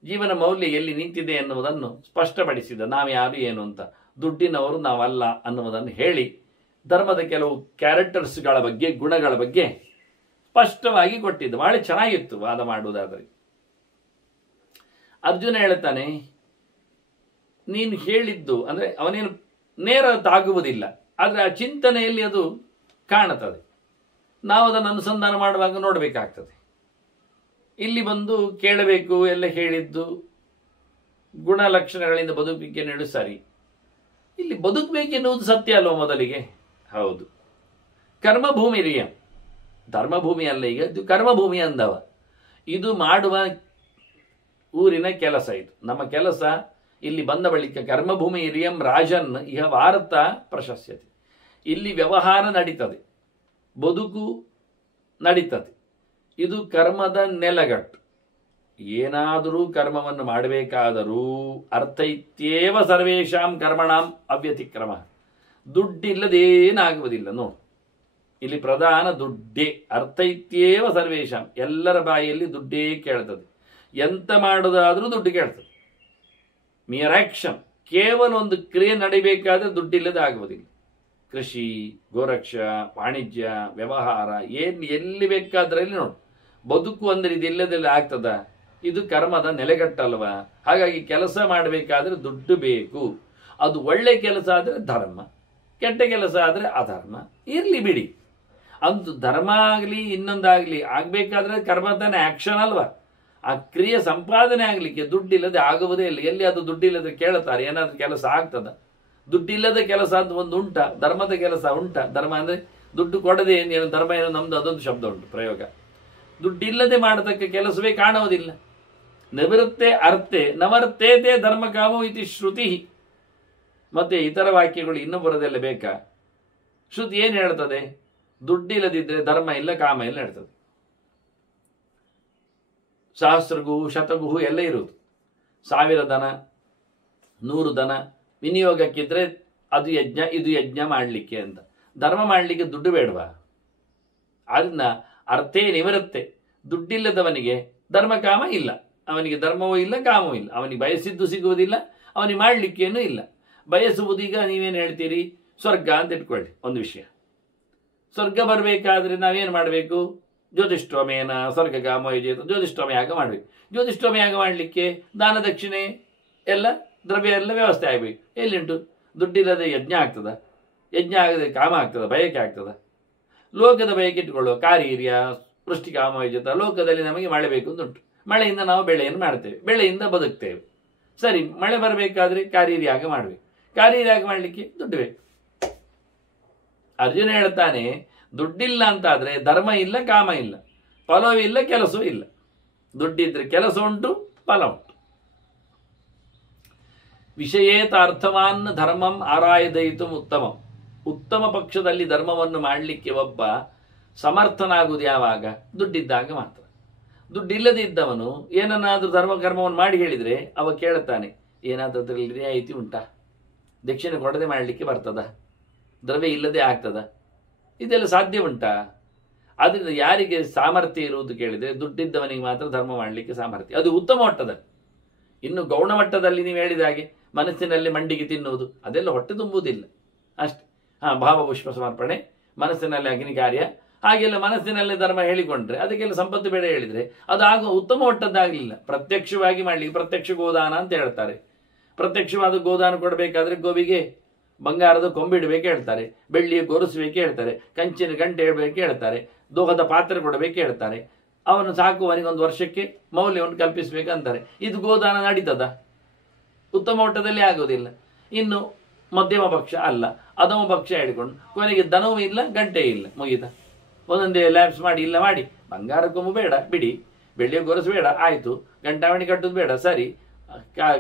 ಜೀವನ ಮೌಲ್ಯ ಎಲ್ಲಿ ನಿಂತಿದೆ ಎನ್ನುವುದನ್ನು ಸ್ಪಷ್ಟಪಡಿಸಿದ. ನಾವು ಯಾರು ಏನು ಅಂತ, ದುಡ್ಡಿನವರು ನಾವಲ್ಲ ಅನ್ನುವುದನ್ನು ಹೇಳಿ ಧರ್ಮದ ಕೆಲವು ಕ್ಯಾರೆಕ್ಟರ್ಸ್ಗಳ ಬಗ್ಗೆ, ಗುಣಗಳ ಬಗ್ಗೆ ಸ್ಪಷ್ಟವಾಗಿ ಕೊಟ್ಟಿದ್ದು. ಬಹಳ ಚೆನ್ನಾಗಿತ್ತು ವಾದ ಮಾಡುವುದಾದರೆ. ಅರ್ಜುನ ಹೇಳ್ತಾನೆ, ನೀನು ಹೇಳಿದ್ದು ಅಂದರೆ ಅವನೇನು ನೇರ ತಾಗುವುದಿಲ್ಲ, ಆದರೆ ಆ ಚಿಂತನೆಯಲ್ಲಿ ಅದು ಕಾಣುತ್ತದೆ. ನಾವು ಅದನ್ನು ಅನುಸಂಧಾನ ಮಾಡುವಾಗ ನೋಡಬೇಕಾಗ್ತದೆ. ಇಲ್ಲಿ ಬಂದು ಕೇಳಬೇಕು, ಎಲ್ಲ ಹೇಳಿದ್ದು ಗುಣಲಕ್ಷಣಗಳಿಂದ ಬದುಕಲಿಕ್ಕೆ ನೆಡು ಸರಿ. ಇಲ್ಲಿ ಬದುಕಬೇಕೆನ್ನುವುದು ಸತ್ಯ ಅಲ್ವ ಮೊದಲಿಗೆ? ಹೌದು. ಕರ್ಮಭೂಮಿ ರಿಯಂ, ಧರ್ಮಭೂಮಿ ಅಲ್ಲ. ಈಗ ಇದು ಕರ್ಮಭೂಮಿ ಅಂದವ. ಇದು ಮಾಡುವ ಊರಿನ ಕೆಲಸ. ಇದು ನಮ್ಮ ಕೆಲಸ. ಇಲ್ಲಿ ಬಂದ ಬಳಿಕ ಕರ್ಮಭೂಮಿ ರಿಯಂ ರಾಜನ್ ಇಹ ವಾರ್ತ ಪ್ರಶಸ್ಯತೆ. ಇಲ್ಲಿ ವ್ಯವಹಾರ ನಡೀತದೆ, ಬದುಕು ನಡೀತದೆ. ಇದು ಕರ್ಮದ ನೆಲಗಟ್ಟು. ಏನಾದರೂ ಕರ್ಮವನ್ನು ಮಾಡಬೇಕಾದರೂ ಅರ್ಥ ಇತ್ಯೇವ ಸರ್ವೇಷಾಂ ಕರ್ಮಣಾಂ ಅವ್ಯತಿಕ್ರಮ. ದುಡ್ಡಿಲ್ಲದೇನಾಗುವುದಿಲ್ಲ ನೋಡು. ಇಲ್ಲಿ ಪ್ರಧಾನ ದುಡ್ಡೇ. ಅರ್ಥ ಇತ್ಯೇವ ಸರ್ವೇಷಾಂ, ಎಲ್ಲರ ಬಾಯಿಯಲ್ಲಿ ದುಡ್ಡೇ ಕೇಳ್ತದೆ. ಎಂತ ಮಾಡೋದಾದರೂ ದುಡ್ಡು ಕೇಳ್ತದೆ. ಮಿಯರ್ ಆಕ್ಷನ್, ಕೇವಲ ಒಂದು ಕ್ರಿಯೆ ನಡಿಬೇಕಾದ್ರೆ ದುಡ್ಡಿಲ್ಲದೆ ಆಗುವುದಿಲ್ಲ. ಕೃಷಿ, ಗೋರಕ್ಷ, ವಾಣಿಜ್ಯ, ವ್ಯವಹಾರ ಎಲ್ಲಿ ಬೇಕಾದ್ರಲ್ಲಿ ನೋಡು, ಬದುಕು ಅಂದರೆ ಇದೆಲ್ಲದೆಲ್ಲ ಆಗ್ತದ? ಇದು ಕರ್ಮದ ನೆಲೆಗಟ್ಟಲ್ವ? ಹಾಗಾಗಿ ಕೆಲಸ ಮಾಡಬೇಕಾದ್ರೆ ದುಡ್ಡು ಬೇಕು. ಅದು ಒಳ್ಳೆ ಕೆಲಸ ಆದರೆ ಧರ್ಮ, ಕೆಟ್ಟ ಕೆಲಸ ಆದರೆ ಅಧರ್ಮ. ಇರಲಿ ಬಿಡಿ, ಅದು ಧರ್ಮ ಆಗಲಿ ಇನ್ನೊಂದಾಗಲಿ ಆಗಬೇಕಾದ್ರೆ ಕರ್ಮ ತಾನೇ, ಆಕ್ಷನ್ ಅಲ್ವಾ? ಆ ಕ್ರಿಯೆ ಸಂಪಾದನೆ ಆಗಲಿಕ್ಕೆ ದುಡ್ಡಿಲ್ಲದೆ ಆಗುವುದೇ ಇಲ್ಲ. ಎಲ್ಲಿ ಅದು ದುಡ್ಡಿಲ್ಲದೆ ಕೇಳ್ತಾರೆ, ಏನಾದರೂ ಕೆಲಸ ಆಗ್ತದ? ದುಡ್ಡಿಲ್ಲದ ಕೆಲಸ ಅಂತ ಒಂದು ಉಂಟ, ಧರ್ಮದ ಕೆಲಸ ಉಂಟ. ಧರ್ಮ ಅಂದರೆ ದುಡ್ಡು ಕೊಡದೆ ಏನು ಧರ್ಮ ಏನೋ ನಮ್ದು ಅದೊಂದು ಶಬ್ದ ಉಂಟು ಪ್ರಯೋಗ. ದುಡ್ಡಿಲ್ಲದೆ ಮಾಡತಕ್ಕ ಕೆಲಸವೇ ಕಾಣುವುದಿಲ್ಲ. ನಿವೃತ್ತೆ ಅರ್ಥೆ ನವರ್ತೇತೆ ಧರ್ಮ ಕಾಮೋ ಇತಿ ಶ್ರುತಿ. ಮತ್ತೆ ಇತರ ವಾಕ್ಯಗಳು ಇನ್ನೂ ಬರೋದೆಲ್ಲ ಬೇಕಾ? ಶ್ರುತಿ ಏನು ಹೇಳ್ತದೆ? ದುಡ್ಡಿಲ್ಲದಿದ್ದರೆ ಧರ್ಮ ಇಲ್ಲ, ಕಾಮ ಇಲ್ಲ ಹೇಳ್ತದೆ. ಸಹಸ್ರಗು ಶತಗು ಎಲ್ಲ ಇರುವುದು. 1000 ದನ 100 ದನ ವಿನಿಯೋಗಕ್ಕಿದ್ರೆ ಅದು ಯಜ್ಞ, ಇದು ಯಜ್ಞ ಮಾಡಲಿಕ್ಕೆ ಅಂತ. ಧರ್ಮ ಮಾಡಲಿಕ್ಕೆ ದುಡ್ಡು ಬೇಡವಾ? ಅದನ್ನ ಅರ್ಥೇ ನಿವೃತ್ತೆ. ದುಡ್ಡಿಲ್ಲದವನಿಗೆ ಧರ್ಮಕಾಮ ಇಲ್ಲ. ಅವನಿಗೆ ಧರ್ಮವೂ ಇಲ್ಲ, ಕಾಮವೂ ಇಲ್ಲ, ಅವನಿಗೆ ಬಯಸಿದ್ದು ಸಿಗುವುದಿಲ್ಲ, ಅವನಿಗೆ ಮಾಡಲಿಕ್ಕೇನೂ ಇಲ್ಲ. ಬಯಸುವುದೀಗ ನೀವೇನು ಹೇಳ್ತೀರಿ, ಸ್ವರ್ಗ ಅಂತ ಇಟ್ಕೊಳ್ಳಿ. ಒಂದು ವಿಷಯ, ಸ್ವರ್ಗ ಬರಬೇಕಾದ್ರೆ ನಾವೇನು ಮಾಡಬೇಕು? ಜ್ಯೋತಿಷ್ಠೋಮೇನ ಸ್ವರ್ಗಗಾಮ ವಿಜೇತ, ಜ್ಯೋತಿಷ್ಠೋಮ ಯಾಗ ಮಾಡಬೇಕು. ಜ್ಯೋತಿಷ್ಠೋಮ ಯಾಗ ಮಾಡಲಿಕ್ಕೆ ದಾನ ದಕ್ಷಿಣೆ ಎಲ್ಲ ದ್ರವ್ಯ ಎಲ್ಲ ವ್ಯವಸ್ಥೆ ಆಗಬೇಕು. ಎಲ್ಲಿಂಟು? ದುಡ್ಡಿಲ್ಲದೆ ಯಜ್ಞ ಆಗ್ತದ? ಯಜ್ಞ ಆಗದೆ ಕಾಮ ಆಗ್ತದ? ಬಯಕೆ ಆಗ್ತದ? ಲೋಕದ ಬಯಕೆ ಇಟ್ಕೊಳ್ಳುವ ಕಾರೀರ್ಯ ವೃಷ್ಟಿಕಾಮ ವಿಜೇತ. ಲೋಕದಲ್ಲಿ ನಮಗೆ ಮಳೆ ಬೇಕು ಅಂತುಂಟು, ಮಳೆಯಿಂದ ನಾವು ಬೆಳೆಯನ್ನು ಮಾಡ್ತೇವೆ, ಬೆಳೆಯಿಂದ ಬದುಕ್ತೇವೆ. ಸರಿ, ಮಳೆ ಬರಬೇಕಾದ್ರೆ ಕಾರೀರ್ಯಾಗ ಮಾಡಬೇಕು. ಕಾರೀರ್ಯಾಗ ಮಾಡಲಿಕ್ಕೆ ದುಡ್ಡು ಬೇಕು. ಅರ್ಜುನ ಹೇಳ್ತಾನೆ, ದುಡ್ಡಿಲ್ಲ ಅಂತಾದ್ರೆ ಧರ್ಮ ಇಲ್ಲ, ಕಾಮ ಇಲ್ಲ, ಫಲವೂ ಇಲ್ಲ, ಕೆಲಸವೂ ಇಲ್ಲ. ದುಡ್ಡಿದ್ರೆ ಕೆಲಸ ಉಂಟು, ಫಲ ಉಂಟು. ವಿಷಯೇತಾರ್ಥವಾನ್ ಧರ್ಮಂ ಆರಾಯದಯಿತು ಉತ್ತಮಂ. ಉತ್ತಮ ಪಕ್ಷದಲ್ಲಿ ಧರ್ಮವನ್ನು ಮಾಡಲಿಕ್ಕೆ ಒಬ್ಬ ಸಮರ್ಥನಾಗುವುದು ಯಾವಾಗ? ದುಡ್ಡಿದ್ದಾಗ ಮಾತ್ರ. ದುಡ್ಡಿಲ್ಲದಿದ್ದವನು ಏನನ್ನಾದರೂ ಧರ್ಮ ಕರ್ಮವನ್ನು ಮಾಡಿ ಹೇಳಿದರೆ ಅವ ಕೇಳುತ್ತಾನೆ, ಏನಾದರೂ ಅದರಲ್ಲಿ ರಿಯಾಯಿತಿ ಉಂಟಾ? ದಕ್ಷಿಣೆ ಕೊಡದೆ ಮಾಡಲಿಕ್ಕೆ ಬರ್ತದ? ದ್ರವ್ಯ ಇಲ್ಲದೆ ಆಗ್ತದ? ಇದೆಲ್ಲ ಸಾಧ್ಯ ಉಂಟಾ? ಆದ್ದರಿಂದ ಯಾರಿಗೆ ಸಾಮರ್ಥ್ಯ ಇರುವುದು ಕೇಳಿದರೆ ದುಡ್ಡಿದ್ದವನಿಗೆ ಮಾತ್ರ ಧರ್ಮ ಮಾಡಲಿಕ್ಕೆ ಸಾಮರ್ಥ್ಯ. ಅದು ಉತ್ತಮ ಮಟ್ಟದಲ್ಲಿ. ಇನ್ನು ಗೌಣ ಮಟ್ಟದಲ್ಲಿ ನೀವು ಹೇಳಿದ ಹಾಗೆ ಮನಸ್ಸಿನಲ್ಲಿ ಮಂಡಿಗೆ ತಿನ್ನುವುದು ಅದೆಲ್ಲ ಹೊಟ್ಟೆ ತುಂಬುವುದಿಲ್ಲ ಅಷ್ಟೆ. ಭಾವಪುಷ್ಪ ಸಮರ್ಪಣೆ, ಮನಸ್ಸಿನಲ್ಲಿ ಅಗ್ನಿ ಕಾರ್ಯ, ಹಾಗೆಲ್ಲ ಮನಸ್ಸಿನಲ್ಲೇ ಧರ್ಮ ಹೇಳಿಕೊಂಡ್ರೆ ಅದಕ್ಕೆಲ್ಲ ಸಂಪತ್ತು ಬೇಡ ಹೇಳಿದರೆ ಅದು ಆಗ ಉತ್ತಮ ಮಟ್ಟದ್ದಾಗಲಿಲ್ಲ. ಪ್ರತ್ಯಕ್ಷವಾಗಿ ಮಾಡಲಿಕ್ಕೆ ಪ್ರತ್ಯಕ್ಷ ಗೋದಾನ ಅಂತ ಹೇಳ್ತಾರೆ. ಪ್ರತ್ಯಕ್ಷವಾದ ಗೋದಾನ ಕೊಡಬೇಕಾದ್ರೆ ಗೋವಿಗೆ ಬಂಗಾರದ ಕೊಂಬಿಡಬೇಕು ಹೇಳ್ತಾರೆ, ಬೆಳ್ಳಿಯ ಗೊರಸಬೇಕು ಹೇಳ್ತಾರೆ, ಕಂಚಿನ ಗಂಟೆ ಇಡಬೇಕು ಹೇಳ್ತಾರೆ, ದೋಹದ ಪಾತ್ರೆ ಕೊಡಬೇಕು ಹೇಳ್ತಾರೆ, ಅವನು ಸಾಕುವನಿಗೆ ಒಂದು ವರ್ಷಕ್ಕೆ ಮೌಲ್ಯವನ್ನು ಕಲ್ಪಿಸಬೇಕಂತಾರೆ. ಇದು ಗೋದಾನ ನಡೀತದ? ಉತ್ತಮ ಮಟ್ಟದಲ್ಲಿ ಆಗೋದಿಲ್ಲ. ಇನ್ನು ಮಧ್ಯಮ ಪಕ್ಷ ಅಲ್ಲ, ಅಧಮ ಪಕ್ಷ ಹೇಳಿಕೊಂಡು ಕೊನೆಗೆ ದನವೂ ಇಲ್ಲ, ಗಂಟೆ ಇಲ್ಲ, ಮುಗಿದ. ಒಂದೊಂದೇ ಲ್ಯಾಬ್ಸ್ ಮಾಡಿ ಇಲ್ಲ ಮಾಡಿ, ಬಂಗಾರ ಕೊಂಬು ಬೇಡ ಬಿಡಿ, ಬೆಳ್ಳಿಯ ಗೊರಸು ಬೇಡ ಆಯಿತು, ಗಂಟಾವಣಿ ಕಟ್ಟೋದು ಬೇಡ ಸರಿ,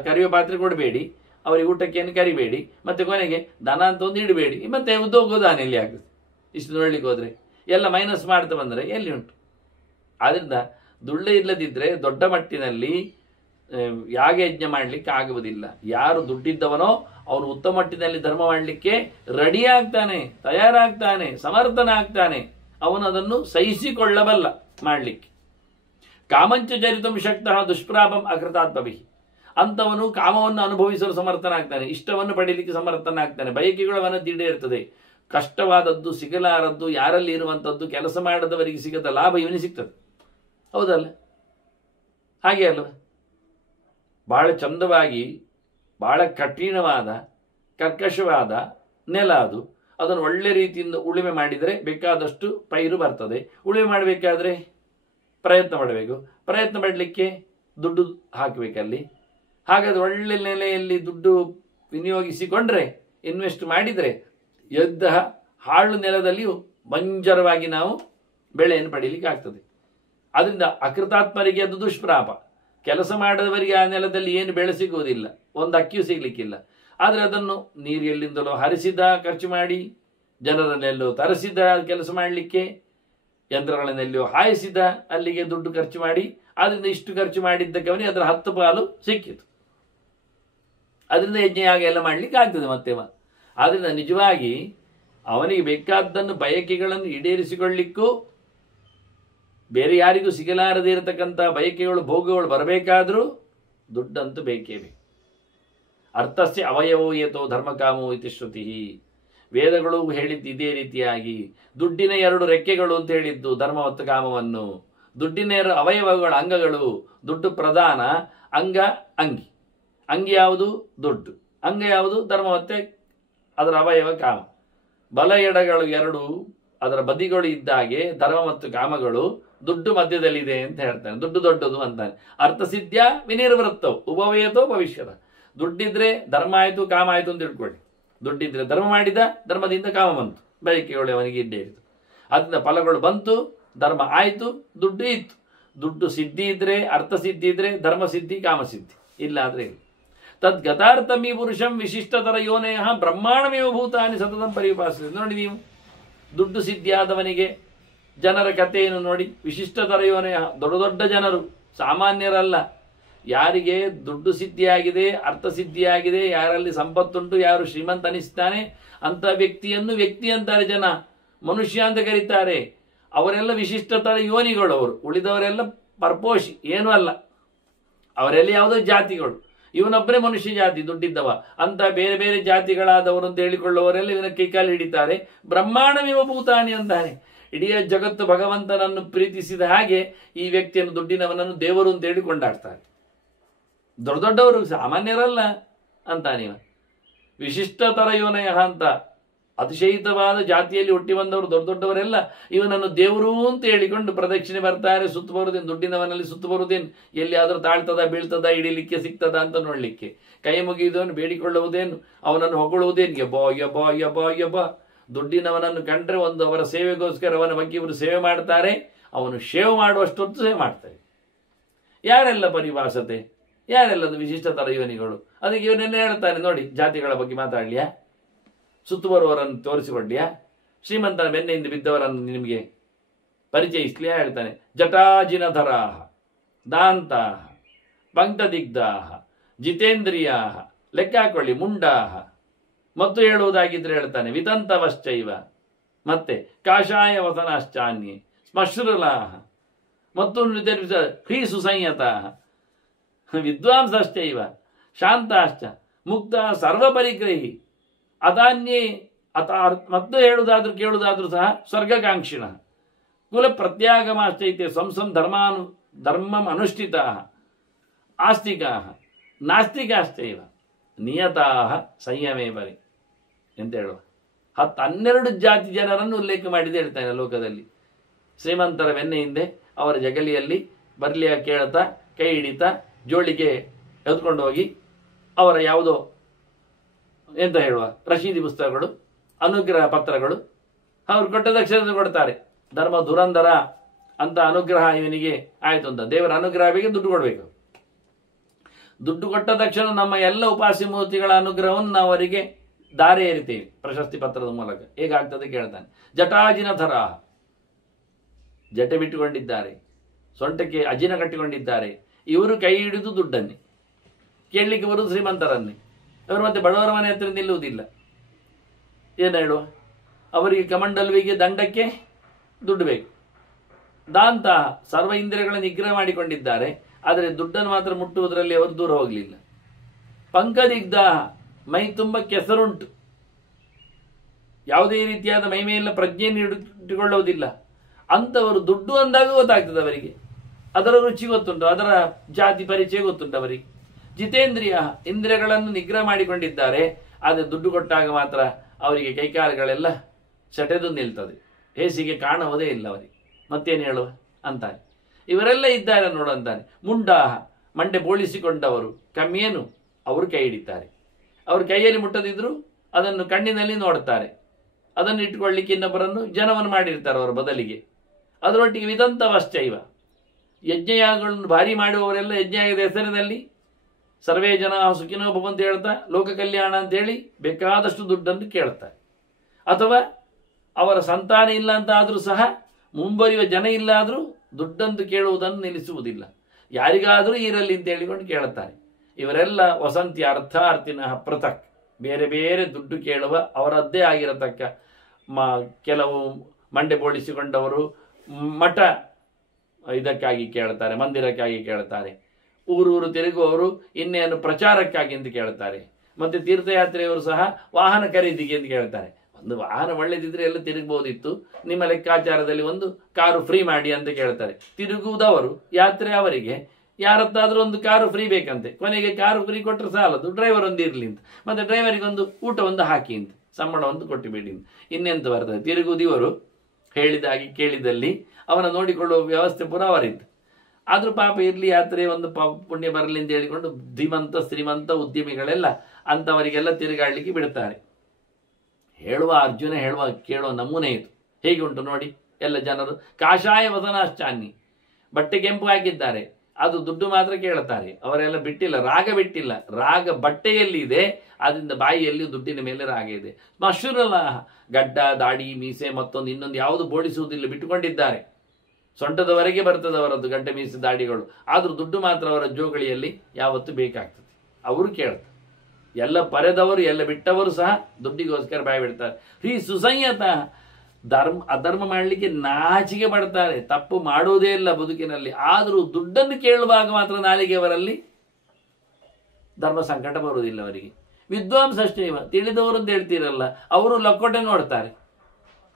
ಕರಿಯೋ ಪಾತ್ರೆ ಕೊಡಬೇಡಿ, ಅವರಿಗೆ ಊಟಕ್ಕೇನು ಕರಿಬೇಡಿ, ಮತ್ತೆ ಕೊನೆಗೆ ದನ ಅಂತ ಒಂದು ಇಡಬೇಡಿ, ಮತ್ತೆ ಗೋದಾನ ಎಲ್ಲಿ ಆಗುತ್ತೆ? ಇಷ್ಟು ನೋಡ್ಲಿಕ್ಕೆ ಹೋದ್ರೆ ಎಲ್ಲ ಮೈನಸ್ ಮಾಡ್ತಾ ಬಂದರೆ ಎಲ್ಲಿ ಉಂಟು? ಆದ್ರಿಂದ ದುಡ್ಡು ಇಲ್ಲದಿದ್ದರೆ ದೊಡ್ಡ ಮಟ್ಟಿನಲ್ಲಿ ಯಾಗ ಯಜ್ಞ ಮಾಡಲಿಕ್ಕೆ ಆಗುವುದಿಲ್ಲ. ಯಾರು ದುಡ್ಡಿದ್ದವನೋ ಅವನು ಉತ್ತಮ ಮಟ್ಟಿನಲ್ಲಿ ಧರ್ಮ ಮಾಡಲಿಕ್ಕೆ ರೆಡಿ ಆಗ್ತಾನೆ, ತಯಾರಾಗ್ತಾನೆ, ಸಮರ್ಥನಾಗ್ತಾನೆ. ಅವನು ಅದನ್ನು ಸಹಿಸಿಕೊಳ್ಳಬಲ್ಲ ಮಾಡಲಿಕ್ಕೆ. ಕಾಮಂಚ ಚರಿತಂ ಶಕ್ತಃ ದುಷ್ಪ್ರಾಪಂ ಅಕೃತಾತ್ಮಭಿ. ಅಂತವನು ಕಾಮವನ್ನು ಅನುಭವಿಸಲು ಸಮರ್ಥನಾಗ್ತಾನೆ, ಇಷ್ಟವನ್ನು ಪಡೀಲಿಕ್ಕೆ ಸಮರ್ಥನಾಗ್ತಾನೆ. ಬಯಕೆಗಳು ಅವನದ್ದು ಈಡೇ ಇರ್ತದೆ. ಕಷ್ಟವಾದದ್ದು, ಸಿಗಲಾರದ್ದು, ಯಾರಲ್ಲಿ ಇರುವಂಥದ್ದು, ಕೆಲಸ ಮಾಡದವರಿಗೆ ಸಿಗದ ಲಾಭ ಇವನಿಗೆ ಸಿಗ್ತದೆ. ಹೌದಲ್ಲ? ಹಾಗೆ ಅಲ್ವ? ಬಹಳ ಚಂದವಾಗಿ, ಬಹಳ ಕಠಿಣವಾದ ಕರ್ಕಶವಾದ ನೆಲ ಅದು. ಅದನ್ನು ಒಳ್ಳೆ ರೀತಿಯಿಂದ ಉಳುಮೆ ಮಾಡಿದರೆ ಬೇಕಾದಷ್ಟು ಪೈರು ಬರ್ತದೆ. ಉಳುಮೆ ಮಾಡಬೇಕಾದ್ರೆ ಪ್ರಯತ್ನ ಪಡಬೇಕು. ಪ್ರಯತ್ನ ಪಡಲಿಕ್ಕೆ ದುಡ್ಡು ಹಾಕಬೇಕಲ್ಲಿ. ಹಾಗಾದ್ರೆ ಒಳ್ಳೆ ನೆಲೆಯಲ್ಲಿ ದುಡ್ಡು ವಿನಿಯೋಗಿಸಿಕೊಂಡ್ರೆ, ಇನ್ವೆಸ್ಟ್ ಮಾಡಿದರೆ, ಎದ್ದ ಹಾಳು ನೆಲದಲ್ಲಿಯೂ ಬಂಜರವಾಗಿ ನಾವು ಬೆಳೆಯನ್ನು ಪಡೀಲಿಕ್ಕೆ ಆಗ್ತದೆ. ಅದರಿಂದ ಅಕೃತಾತ್ಮರಿಗೆ ಅದು ದುಷ್ಪ್ರಾಪ. ಕೆಲಸ ಮಾಡದವರಿಗೆ ಆ ನೆಲದಲ್ಲಿ ಏನು ಬೆಳೆ ಸಿಗುವುದಿಲ್ಲ, ಒಂದು ಅಕ್ಕಿಯೂ ಸಿಗಲಿಕ್ಕಿಲ್ಲ. ಆದರೆ ಅದನ್ನು ನೀರು ಎಲ್ಲಿಂದಲೋ ಹರಿಸಿದ, ಖರ್ಚು ಮಾಡಿ, ಜನರನ್ನೆಲ್ಲೋ ತರಿಸಿದ ಕೆಲಸ ಮಾಡಲಿಕ್ಕೆ, ಯಂತ್ರಗಳನ್ನೆಲ್ಲೋ ಹಾಯಿಸಿದ, ಅಲ್ಲಿಗೆ ದುಡ್ಡು ಖರ್ಚು ಮಾಡಿ, ಅದರಿಂದ ಇಷ್ಟು ಖರ್ಚು ಮಾಡಿದ್ದಕ್ಕೆ ಅವನಿಗೆ ಅದರ 10 ಪಾಲು ಸಿಕ್ಕಿತು. ಅದರಿಂದ ಯಜ್ಞ ಯಾಗ ಎಲ್ಲ ಮಾಡಲಿಕ್ಕೆ ಆಗ್ತದೆ ಮತ್ತೆ. ಆದ್ದರಿಂದ ನಿಜವಾಗಿ ಅವನಿಗೆ ಬೇಕಾದ್ದನ್ನು, ಬಯಕೆಗಳನ್ನು ಈಡೇರಿಸಿಕೊಳ್ಳಿಕ್ಕೂ, ಬೇರೆ ಯಾರಿಗೂ ಸಿಗಲಾರದೇ ಇರತಕ್ಕಂಥ ಬಯಕೆಗಳು, ಭೋಗಗಳು ಬರಬೇಕಾದರೂ ದುಡ್ಡಂತೂ ಬೇಕೇ ಬೇಕು. ಅರ್ಥಸ್ಯ ಅವಯವೋ ಏತೋ ಧರ್ಮಕಾಮೋ ಇತಿ ಶ್ರುತಿ. ವೇದಗಳು ಹೇಳಿದ್ದು ಇದೇ ರೀತಿಯಾಗಿ. ದುಡ್ಡಿನ 2 ರೆಕ್ಕೆಗಳು ಅಂತ ಹೇಳಿದ್ದು ಧರ್ಮ ಮತ್ತು ಕಾಮವನ್ನು. ದುಡ್ಡಿನ 2 ಅವಯವಗಳು, ಅಂಗಗಳು. ದುಡ್ಡು ಪ್ರಧಾನ, ಅಂಗ ಅಂಗಿ. ಅಂಗಿ ಯಾವುದು? ದುಡ್ಡು. ಅಂಗ ಯಾವುದು? ಧರ್ಮ ಮತ್ತೆ ಅದರ ಅವಯವ ಕಾಮ. ಬಲ ಎಡಗಳು 2 ಅದರ ಬದಿಗಳು ಇದ್ದಾಗೆ ಧರ್ಮ ಮತ್ತು ಕಾಮಗಳು. ದುಡ್ಡು ಮಧ್ಯದಲ್ಲಿದೆ ಅಂತ ಹೇಳ್ತಾನೆ. ದುಡ್ಡು ದೊಡ್ಡದು ಅಂತಾನೆ. ಅರ್ಥಸಿದ್ಧ ವಿನಿರ್ವೃತ್ತವು ಉಪವೇತೋ ಭವಿಷ್ಯದ. ದುಡ್ಡಿದ್ರೆ ಧರ್ಮ ಆಯಿತು, ಕಾಮ ಆಯಿತು ಅಂತ ತಿಳ್ಕೊಳ್ಳಿ. ದುಡ್ಡಿದ್ರೆ ಧರ್ಮ ಮಾಡಿದ, ಧರ್ಮದಿಂದ ಕಾಮ ಬಂತು, ಬಯಕೆಗಳು ಅವನಿಗೆ ಇದ್ದೇ ಇತ್ತು. ಅದರಿಂದ ಫಲಗಳು ಬಂತು, ಧರ್ಮ ಆಯಿತು, ದುಡ್ಡು ಇತ್ತು. ದುಡ್ಡು ಸಿದ್ಧಿ ಇದ್ರೆ, ಅರ್ಥ ಸಿದ್ಧಿ ಇದ್ರೆ ಧರ್ಮ ಸಿದ್ಧಿ, ಕಾಮ ಸಿದ್ಧಿ. ಇಲ್ಲ ಆದರೆ ಇಲ್ಲ. ತದ್ಗತಾರ್ಥಮಿ ಪುರುಷಂ ವಿಶಿಷ್ಟತರ ಯೋನಯ ಬ್ರಹ್ಮಾಂಡಮೇವ ಭೂತಾನಿ ಸತತಂ ಪರಿಪಾಲಿಸಿದೆ. ನೋಡಿ ನೀವು, ದುಡ್ಡು ಸಿದ್ಧಿಯಾದವನಿಗೆ ಜನರ ಕಥೆಯನ್ನು ನೋಡಿ. ವಿಶಿಷ್ಟತರ ಯೋನಯ, ದೊಡ್ಡ ದೊಡ್ಡ ಜನರು, ಸಾಮಾನ್ಯರಲ್ಲ. ಯಾರಿಗೆ ದುಡ್ಡು ಸಿದ್ಧಿಯಾಗಿದೆ, ಅರ್ಥ ಸಿದ್ಧಿಯಾಗಿದೆ, ಯಾರಲ್ಲಿ ಸಂಪತ್ತುಂಟು, ಯಾರು ಶ್ರೀಮಂತ ಅನಿಸ್ತಾನೆ ಅಂತ ವ್ಯಕ್ತಿಯನ್ನು ವ್ಯಕ್ತಿ ಅಂತಾರೆ ಜನ, ಮನುಷ್ಯ ಅಂತ ಕರೀತಾರೆ. ಅವರೆಲ್ಲ ವಿಶಿಷ್ಟತರ ಯೋನಿಗಳು. ಅವರು ಉಳಿದವರೆಲ್ಲ ಪರ್ಪೋಷಿ, ಏನೂ ಅಲ್ಲ. ಅವರೆಲ್ಲ ಯಾವುದೋ ಜಾತಿಗಳು, ಇವನೊಬ್ಬರೇ ಮನುಷ್ಯ ಜಾತಿ ದುಡ್ಡಿದ್ದವ ಅಂತ ಬೇರೆ ಬೇರೆ ಜಾತಿಗಳಾದವರು ಅಂತ ಹೇಳಿಕೊಳ್ಳುವವರೆಲ್ಲ ಇವನ ಕೈಕಾಲು ಹಿಡಿತಾರೆ. ಬ್ರಹ್ಮಾಂಡವಿವ ಭೂತಾನಿ ಅಂತಾನೆ. ಇಡೀ ಜಗತ್ತು ಭಗವಂತನನ್ನು ಪ್ರೀತಿಸಿದ ಹಾಗೆ ಈ ವ್ಯಕ್ತಿಯನ್ನು ದುಡ್ಡಿನವನನ್ನು ದೇವರು ಅಂತ ಹೇಳಿ ಕೊಂಡಾಡ್ತಾರೆ. ದೊಡ್ಡ ದೊಡ್ಡವರು ಸಾಮಾನ್ಯರಲ್ಲ ಅಂತಾನಿವ. ವಿಶಿಷ್ಟತರ ಇವನಯ ಅಂತ ಅತಿಶಯಿತವಾದ ಜಾತಿಯಲ್ಲಿ ಹುಟ್ಟಿ ಬಂದವರು ದೊಡ್ಡ ದೊಡ್ಡವರೆಲ್ಲ ಇವನನ್ನು ದೇವರು ಅಂತ ಹೇಳಿಕೊಂಡು ಪ್ರದಕ್ಷಿಣೆ ಬರ್ತಾರೆ. ಸುತ್ತು ಬರುವುದೇನು, ದುಡ್ಡಿನವನಲ್ಲಿ ಸುತ್ತು ಬರುವುದೇನು, ಎಲ್ಲಿಯಾದರೂ ತಾಳ್ತದ ಬೀಳ್ತದ, ಹಿಡಿಲಿಕ್ಕೆ ಸಿಗ್ತದ ಅಂತ ನೋಡ್ಲಿಕ್ಕೆ, ಕೈ ಮುಗಿಯುವುದೇನು, ಬೇಡಿಕೊಳ್ಳುವುದೇನು, ಅವನನ್ನು ಹೊಗಳುವುದೇನು, ಯಬ್ಬಾ ಯಬ್ಬಾ ಯಬ್ಬಾ ಯಬ್ಬಾ. ದುಡ್ಡಿನವನನ್ನು ಕಂಡ್ರೆ ಒಂದು ಅವರ ಸೇವೆಗೋಸ್ಕರ ಅವನ ಬಗ್ಗೆ ಇವರು ಸೇವೆ ಮಾಡ್ತಾರೆ. ಅವನು ಶೇವ್ ಮಾಡುವಷ್ಟೊತ್ತು ಸೇವೆ ಮಾಡ್ತಾರೆ. ಯಾರೆಲ್ಲ ಪರಿಭಾಷತೆ, ಯಾರೆಲ್ಲದು ವಿಶಿಷ್ಟತರ ಯೋನಿಗಳು. ಅದಕ್ಕೆ ಇವನೆಲ್ಲ ಹೇಳ್ತಾನೆ ನೋಡಿ, ಜಾತಿಗಳ ಬಗ್ಗೆ ಮಾತಾಡ್ಲಿಯಾ, ಸುತ್ತು ಬರುವವರನ್ನು ತೋರಿಸಿಕೊಡ್ಲಿಯಾ, ಶ್ರೀಮಂತನ ಬೆನ್ನೆಯಿಂದ ಬಿದ್ದವರನ್ನು ನಿಮಗೆ ಪರಿಚಯಿಸ್ಲಿಯಾ ಹೇಳ್ತಾನೆ. ಜಟಾಜಿನಧರಾಹ ದಾಂತಾಹ ಪಂಕ್ತದಿಗ್ಧಾಹ ಜಿತೇಂದ್ರಿಯಾಹ, ಲೆಕ್ಕ ಹಾಕೊಳ್ಳಿ, ಮುಂಡಾಹ. ಮತ್ತು ಹೇಳುವುದಾಗಿದ್ರೆ ಹೇಳ್ತಾನೆ ವಿತಂತವಶ್ಚೈವ, ಮತ್ತೆ ಕಾಷಾಯ ವಸನಾಶ್ಚಾನ್ಯೆ ಸ್ಮಶ್ರುಲಾಹ, ಮತ್ತು ಹ್ರೀ ಸುಸಂಯತಾಹ ವಿದ್ವಾಂಸಶ್ಚೈವ ಶಾಂತಾಶ್ಚ ಮುಕ್ತ ಸರ್ವಪರಿಗ್ರಹಿ ಅದಾನ್ಯೇ ಮತ್ತು ಹೇಳುವುದಾದ್ರೂ ಕೇಳುವುದಾದ್ರೂ ಸಹ ಸ್ವರ್ಗಕಾಂಕ್ಷಿಣ ಕುಲ ಪ್ರತ್ಯಾಗಮಾಶ್ಚೈತೆ ಸಂಸಂ ಧರ್ಮಂ ಅನುಷ್ಠಿತಾ ಆಸ್ತಿಕಾ ನಾಸ್ತಿಕಾಶ್ಚೈವ ನಿಯತಾ ಸಂಯಮೇ ಬರಿ ಅಂತ ಹೇಳುವ. 12 ಜಾತಿ ಜನರನ್ನು ಉಲ್ಲೇಖ ಮಾಡಿದೆ ಹೇಳ್ತಾನೆ ಲೋಕದಲ್ಲಿ. ಶ್ರೀಮಂತರ ಬೆನ್ನ ಹಿಂದೆ ಅವರ ಜಗಲಿಯಲ್ಲಿ ಬರ್ಲಿಯ ಕೇಳ್ತಾ ಕೈ ಹಿಡಿತಾ ಜೋಳಿಗೆ ಎದ್ಕೊಂಡು ಹೋಗಿ ಅವರ ಯಾವುದೋ ಎಂತ ಹೇಳುವ ರಶೀದಿ ಪುಸ್ತಕಗಳು, ಅನುಗ್ರಹ ಪತ್ರಗಳು, ಅವರು ಕೊಟ್ಟ ತಕ್ಷಣ ಕೊಡ್ತಾರೆ. ಧರ್ಮ ಧುರಂಧರ ಅಂತ ಅನುಗ್ರಹ ಇವನಿಗೆ ಆಯ್ತು ಅಂತ, ದೇವರ ಅನುಗ್ರಹ ಬೇಗ ದುಡ್ಡು ಕೊಡಬೇಕು. ದುಡ್ಡು ಕೊಟ್ಟ ತಕ್ಷಣ ನಮ್ಮ ಎಲ್ಲ ಉಪಾಸಿ ಮೂರ್ತಿಗಳ ಅನುಗ್ರಹವನ್ನು ನಾವು ಅವರಿಗೆ ದಾರೆ ಏರಿತೇವೆ ಪ್ರಶಸ್ತಿ ಪತ್ರದ ಮೂಲಕ. ಹೇಗಾಗ್ತದೆ ಕೇಳ್ತಾನೆ. ಜಟಾಜಿನ ಥರ ಜಟೆ ಬಿಟ್ಟುಕೊಂಡಿದ್ದಾರೆ, ಸೊಂಟಕ್ಕೆ ಅಜಿನ ಕಟ್ಟಿಕೊಂಡಿದ್ದಾರೆ. ಇವರು ಕೈ ಹಿಡಿದು ದುಡ್ಡನ್ನೇ ಕೇಳಲಿಕ್ಕೆ ಬರುವುದು ಶ್ರೀಮಂತರನ್ನೇ. ಅವರು ಮತ್ತೆ ಬಡವರ ಮನೆ ಹತ್ರ ನಿಲ್ಲುವುದಿಲ್ಲ. ಏನು ಹೇಳುವ, ಅವರಿಗೆ ಕಮಂಡಲ್ವಿಗೆ ದಂಡಕ್ಕೆ ದುಡ್ಡು ಬೇಕು. ದಾಂತ ಸರ್ವ ಇಂದ್ರಿಯಗಳ ನಿಗ್ರಹ ಮಾಡಿಕೊಂಡಿದ್ದಾರೆ, ಆದರೆ ದುಡ್ಡನ್ನು ಮಾತ್ರ ಮುಟ್ಟುವುದರಲ್ಲಿ ಅವರು ದೂರ ಹೋಗಲಿಲ್ಲ. ಪಂಕದಿಗ್ಧ ಮೈ ತುಂಬ ಕೆಸರುಂಟು, ಯಾವುದೇ ರೀತಿಯಾದ ಮೈಮೆಯಲ್ಲ ಪ್ರಜ್ಞೆಯನ್ನು ಇಟ್ಟುಕೊಳ್ಳುವುದಿಲ್ಲ. ಅಂಥವರು ದುಡ್ಡು ಅಂದಾಗ ಗೊತ್ತಾಗ್ತದೆ ಅವರಿಗೆ, ಅದರ ರುಚಿ ಗೊತ್ತುಂಟು, ಅದರ ಜಾತಿ ಪರಿಚಯ ಗೊತ್ತುಂಟು ಅವರಿಗೆ. ಜಿತೇಂದ್ರಿಯ ಇಂದ್ರಿಯಗಳನ್ನು ನಿಗ್ರಹ ಮಾಡಿಕೊಂಡಿದ್ದಾರೆ, ಆದರೆ ದುಡ್ಡು ಕೊಟ್ಟಾಗ ಮಾತ್ರ ಅವರಿಗೆ ಕೈಕಾಲುಗಳೆಲ್ಲ ಸೆಟೆದು ನಿಲ್ತದೆ, ಹೇಸಿಗೆ ಕಾಣುವುದೇ ಇಲ್ಲ ಅವರಿಗೆ. ಮತ್ತೇನು ಹೇಳುವ ಅಂತಾನೆ. ಇವರೆಲ್ಲ ಇದ್ದಾರೆ ನೋಡು ಅಂತಾನೆ. ಮುಂಡಾಹ ಮಂಡೆ ಬೋಳಿಸಿಕೊಂಡವರು ಕಮ್ಮಿಯೇನು, ಅವರು ಕೈ ಹಿಡಿತಾರೆ. ಅವರು ಕೈಯಲ್ಲಿ ಮುಟ್ಟದಿದ್ರು ಅದನ್ನು ಕಣ್ಣಿನಲ್ಲಿ ನೋಡ್ತಾರೆ. ಅದನ್ನು ಇಟ್ಟುಕೊಳ್ಳಿಕ್ಕೆ ಇನ್ನೊಬ್ಬರನ್ನು ಜನವನ್ನು ಮಾಡಿರ್ತಾರೆ ಅವರ ಬದಲಿಗೆ. ಅದರೊಟ್ಟಿಗೆ ವಿದಂತವಶ್ಚೈವ, ಯಜ್ಞಯಾಗಗಳನ್ನು ಭಾರಿ ಮಾಡುವವರೆಲ್ಲ ಯಜ್ಞಯಾಗದ ಹೆಸರಿನಲ್ಲಿ ಸರ್ವೇ ಜನ ಸುಖಿನೋ ಭವಂತ ಹೇಳ್ತಾ ಲೋಕ ಕಲ್ಯಾಣ ಅಂತೇಳಿ ಬೇಕಾದಷ್ಟು ದುಡ್ಡನ್ನು ಕೇಳ್ತಾರೆ. ಅಥವಾ ಅವರ ಸಂತಾನ ಇಲ್ಲ ಅಂತ ಆದರೂ ಸಹ, ಮುಂಬರಿಯುವ ಜನ ಇಲ್ಲ ಆದರೂ ದುಡ್ಡಂದು ಕೇಳುವುದನ್ನು ನಿಲ್ಲಿಸುವುದಿಲ್ಲ. ಯಾರಿಗಾದರೂ ಇರಲಿ ಅಂತ ಹೇಳಿಕೊಂಡು ಕೇಳುತ್ತಾರೆ. ಇವರೆಲ್ಲ ವಸಂತಿ ಅರ್ಥಾರ್ಥಿನ ಪೃಥಕ್, ಬೇರೆ ಬೇರೆ ದುಡ್ಡು ಕೇಳುವ ಅವರದ್ದೇ ಆಗಿರತಕ್ಕ ಕೆಲವು ಮಂಡೆ ಬೋಳಿಸಿಕೊಂಡವರು ಮಠ ಇದಕ್ಕಾಗಿ ಕೇಳ್ತಾರೆ, ಮಂದಿರಕ್ಕಾಗಿ ಕೇಳ್ತಾರೆ. ಊರೂರು ತಿರುಗುವವರು ಇನ್ನೇನು ಪ್ರಚಾರಕ್ಕಾಗಿ ಎಂದು ಕೇಳ್ತಾರೆ. ಮತ್ತೆ ತೀರ್ಥಯಾತ್ರೆಯವರು ಸಹ ವಾಹನ ಖರೀದಿಗೆ ಎಂದು ಕೇಳ್ತಾರೆ. ಒಂದು ವಾಹನ ಒಳ್ಳೆದಿದ್ರೆ ಎಲ್ಲ ತಿರುಗಬಹುದಿತ್ತು, ನಿಮ್ಮ ಲೆಕ್ಕಾಚಾರದಲ್ಲಿ ಒಂದು ಕಾರು ಫ್ರೀ ಮಾಡಿ ಅಂತ ಕೇಳ್ತಾರೆ. ತಿರುಗುವುದವರು, ಯಾತ್ರೆ ಅವರಿಗೆ. ಯಾರತ್ತಾದ್ರೂ ಒಂದು ಕಾರು ಫ್ರೀ ಬೇಕಂತೆ, ಕೊನೆಗೆ ಕಾರು ಫ್ರೀ ಕೊಟ್ಟರೆ ಸಾಲದು, ಡ್ರೈವರ್ ಒಂದು ಇರಲಿ ಅಂತ, ಮತ್ತೆ ಡ್ರೈವರಿಗೆ ಒಂದು ಊಟ ಒಂದು ಹಾಕಿ ಅಂತ, ಸಂಬಳ ಒಂದು ಕೊಟ್ಟು ಬಿಡಿ ಅಂತ. ಇನ್ನೆಂತ ಬರ್ತದೆ? ತಿರುಗುವುದಿವರು ಹೇಳಿದಾಗಿ ಕೇಳಿದಲ್ಲಿ ಅವನ ನೋಡಿಕೊಳ್ಳುವ ವ್ಯವಸ್ಥೆ ಪುರ ಅವರಿದ್ದು. ಆದರೂ ಪಾಪ ಇರಲಿ, ಯಾತ್ರೆ ಒಂದು ಪುಣ್ಯ ಬರಲಿ ಅಂತ ಹೇಳಿಕೊಂಡು ಧೀಮಂತ ಶ್ರೀಮಂತ ಉದ್ಯಮಿಗಳೆಲ್ಲ ಅಂಥವರಿಗೆಲ್ಲ ತಿರುಗಾಡಲಿಕ್ಕೆ ಬಿಡ್ತಾರೆ. ಹೇಳುವ ಅರ್ಜುನ ಹೇಳುವ ಕೇಳುವ ನಮೂನೆ ಇದು. ಹೇಗೆ ಉಂಟು ನೋಡಿ ಎಲ್ಲ ಜನರು. ಕಾಷಾಯ ವಸನಾಶ್ಚಾನ್ಯ, ಬಟ್ಟೆ ಕೆಂಪು ಹಾಕಿದ್ದಾರೆ, ಅದು ದುಡ್ಡು ಮಾತ್ರ ಕೇಳುತ್ತಾರೆ. ಅವರೆಲ್ಲ ಬಿಟ್ಟಿಲ್ಲ, ರಾಗ ಬಿಟ್ಟಿಲ್ಲ. ರಾಗ ಬಟ್ಟೆಯಲ್ಲಿ ಇದೆ, ಅದರಿಂದ ಬಾಯಿಯಲ್ಲಿ ದುಡ್ಡಿನ ಮೇಲೆ ರಾಗ ಇದೆ. ಮಶೂರಲ್ಲ, ಗಡ್ಡ ದಾಡಿ ಮೀಸೆ ಮತ್ತೊಂದು ಇನ್ನೊಂದು ಯಾವುದು ಬೋಡಿಸುವುದಿಲ್ಲ, ಬಿಟ್ಟುಕೊಂಡಿದ್ದಾರೆ. ಸೊಂಟದವರೆಗೆ ಬರ್ತದೆ ಅವರದ್ದು ಗಡ್ಡ ಮೀಸೆ ದಾಡಿಗಳು, ಆದರೂ ದುಡ್ಡು ಮಾತ್ರ ಅವರ ಜೋಗಳಿಯಲ್ಲಿ ಯಾವತ್ತೂ ಬೇಕಾಗ್ತದೆ. ಅವರು ಕೇಳ್ತಾರೆ. ಎಲ್ಲ ಪರೆದವರು ಎಲ್ಲ ಬಿಟ್ಟವರು ಸಹ ದುಡ್ಡಿಗೋಸ್ಕರ ಬಾಯಿ ಬಿಡ್ತಾರೆ. ಈ ಸುಸಂಯತ ಅಧರ್ಮ ಮಾಡಲಿಕ್ಕೆ ನಾಚಿಕೆ ಪಡ್ತಾರೆ, ತಪ್ಪು ಮಾಡುವುದೇ ಇಲ್ಲ ಬದುಕಿನಲ್ಲಿ. ಆದರೂ ದುಡ್ಡನ್ನು ಕೇಳುವಾಗ ಮಾತ್ರ ನಾಲಿಗೆ ಅವರಲ್ಲಿ ಧರ್ಮ ಸಂಕಟ ಬರುವುದಿಲ್ಲ ಅವರಿಗೆ. ವಿದ್ವಾಂಸ ಅಷ್ಟೇ, ತಿಳಿದವರು ಅಂತ ಹೇಳ್ತೀರಲ್ಲ, ಅವರು ಲಕ್ಕೋಟೆ ನೋಡ್ತಾರೆ,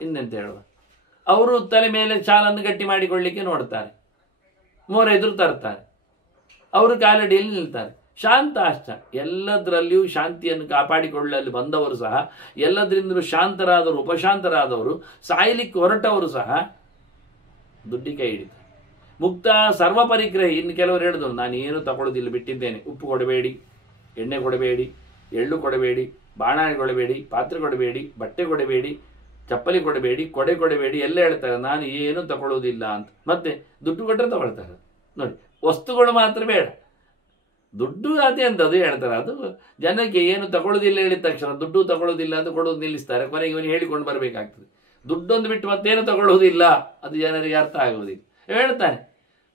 ಇನ್ನೆಂತ ಹೇಳುವ, ಅವರು ತಲೆ ಮೇಲೆ ಶಾಲನ್ನು ಗಟ್ಟಿ ಮಾಡಿಕೊಳ್ಳಿಕ್ಕೆ ನೋಡ್ತಾರೆ, ಮೋರೆದುರು ತರ್ತಾರೆ, ಅವರು ಕಾಲಡಿಯಲ್ಲಿ ನಿಲ್ತಾರೆ. ಶಾಂತ ಅಷ್ಟ, ಎಲ್ಲದರಲ್ಲಿಯೂ ಶಾಂತಿಯನ್ನು ಕಾಪಾಡಿಕೊಳ್ಳಲು ಬಂದವರು ಸಹ, ಎಲ್ಲದರಿಂದಲೂ ಶಾಂತರಾದವರು, ಉಪಶಾಂತರಾದವರು, ಸಾಯಲಿಕ್ಕೆ ಹೊರಟವರು ಸಹ ದುಡ್ಡಿಗೆ ಕೈ ಹಿಡಿತಾರೆ. ಮುಕ್ತ ಸರ್ವ ಪರಿಗ್ರಹಿ. ಇನ್ನು ಕೆಲವರು ಹೇಳಿದ್ರು, ನಾನು ಏನು ತಗೊಳ್ಳೋದಿಲ್ಲ, ಬಿಟ್ಟಿದ್ದೇನೆ, ಉಪ್ಪು ಕೊಡಬೇಡಿ, ಎಣ್ಣೆ ಕೊಡಬೇಡಿ, ಎಳ್ಳು ಕೊಡಬೇಡಿ, ಬಾಣಾಣಿ ಕೊಡಬೇಡಿ, ಪಾತ್ರೆ ಕೊಡಬೇಡಿ, ಬಟ್ಟೆ ಕೊಡಬೇಡಿ, ಚಪ್ಪಲಿ ಕೊಡಬೇಡಿ, ಕೊಡೆ ಕೊಡಬೇಡಿ, ಎಲ್ಲ ಹೇಳ್ತಾರೆ, ನಾನು ಏನು ತಗೊಳ್ಳೋದಿಲ್ಲ ಅಂತ. ಮತ್ತೆ ದುಡ್ಡು ಕೊಟ್ಟರೆ ತಗೊಳ್ತಾರೆ ನೋಡಿ, ವಸ್ತುಗಳು ಮಾತ್ರ ಬೇಡ, ದುಡ್ಡು ಅದೇ ಅಂತ ಅದು ಹೇಳ್ತಾರೆ. ಅದು ಜನಕ್ಕೆ ಏನು ತಗೊಳ್ಳೋದಿಲ್ಲ ಹೇಳಿದ ತಕ್ಷಣ ದುಡ್ಡು ತಗೊಳ್ಳೋದಿಲ್ಲ ಅಂತ ಕೊಡೋದು ನಿಲ್ಲಿಸ್ತಾರೆ. ಕೊನೆಗೆ ಇವನು ಹೇಳಿಕೊಂಡು ಬರಬೇಕಾಗ್ತದೆ, ದುಡ್ಡೊಂದು ಬಿಟ್ಟು ಮತ್ತೇನು ತಗೊಳ್ಳೋದಿಲ್ಲ, ಅದು ಜನರಿಗೆ ಅರ್ಥ ಆಗುವುದಿಲ್ಲ. ಹೇಳ್ತಾನೆ,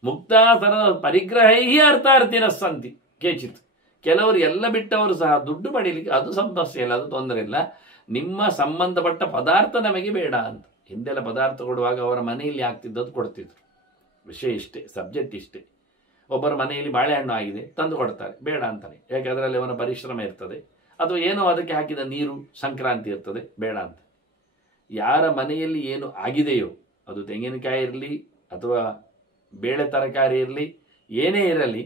ಮುಕ್ತ ಸರ ಪರಿಗ್ರಹೈ ಅರ್ಥಾರ್ಥಿನ ಸಂತಿ ಕೇಚಿತ್. ಕೆಲವರು ಎಲ್ಲ ಬಿಟ್ಟವರು ಸಹ ದುಡ್ಡು ಪಡೀಲಿಕ್ಕೆ ಅದು ಸಮಸ್ಯೆ ಇಲ್ಲ, ಅದು ತೊಂದರೆ ಇಲ್ಲ, ನಿಮ್ಮ ಸಂಬಂಧಪಟ್ಟ ಪದಾರ್ಥ ನಮಗೆ ಬೇಡ ಅಂತ. ಹಿಂದೆಲ್ಲ ಪದಾರ್ಥ ಕೊಡುವಾಗ ಅವರ ಮನೆಯಲ್ಲಿ ಆಗ್ತಿದ್ದದ್ದು ಕೊಡ್ತಿದ್ರು. ವಿಷಯ ಇಷ್ಟೇ, ಸಬ್ಜೆಕ್ಟ್ ಇಷ್ಟೇ. ಒಬ್ಬರ ಮನೆಯಲ್ಲಿ ಬಾಳೆಹಣ್ಣು ಆಗಿದೆ, ತಂದು ಕೊಡ್ತಾರೆ, ಬೇಡ ಅಂತಾನೆ, ಯಾಕೆ ಅದರಲ್ಲಿ ಅವನ ಪರಿಶ್ರಮ ಇರ್ತದೆ, ಅಥವಾ ಏನೋ ಅದಕ್ಕೆ ಹಾಕಿದ ನೀರು ಸಂಕ್ರಾಂತಿ ಇರ್ತದೆ, ಬೇಡ ಅಂತ. ಯಾರ ಮನೆಯಲ್ಲಿ ಏನು ಆಗಿದೆಯೋ, ಅದು ತೆಂಗಿನಕಾಯಿ ಇರಲಿ ಅಥವಾ ಬೇಳೆ ತರಕಾರಿ ಇರಲಿ, ಏನೇ ಇರಲಿ,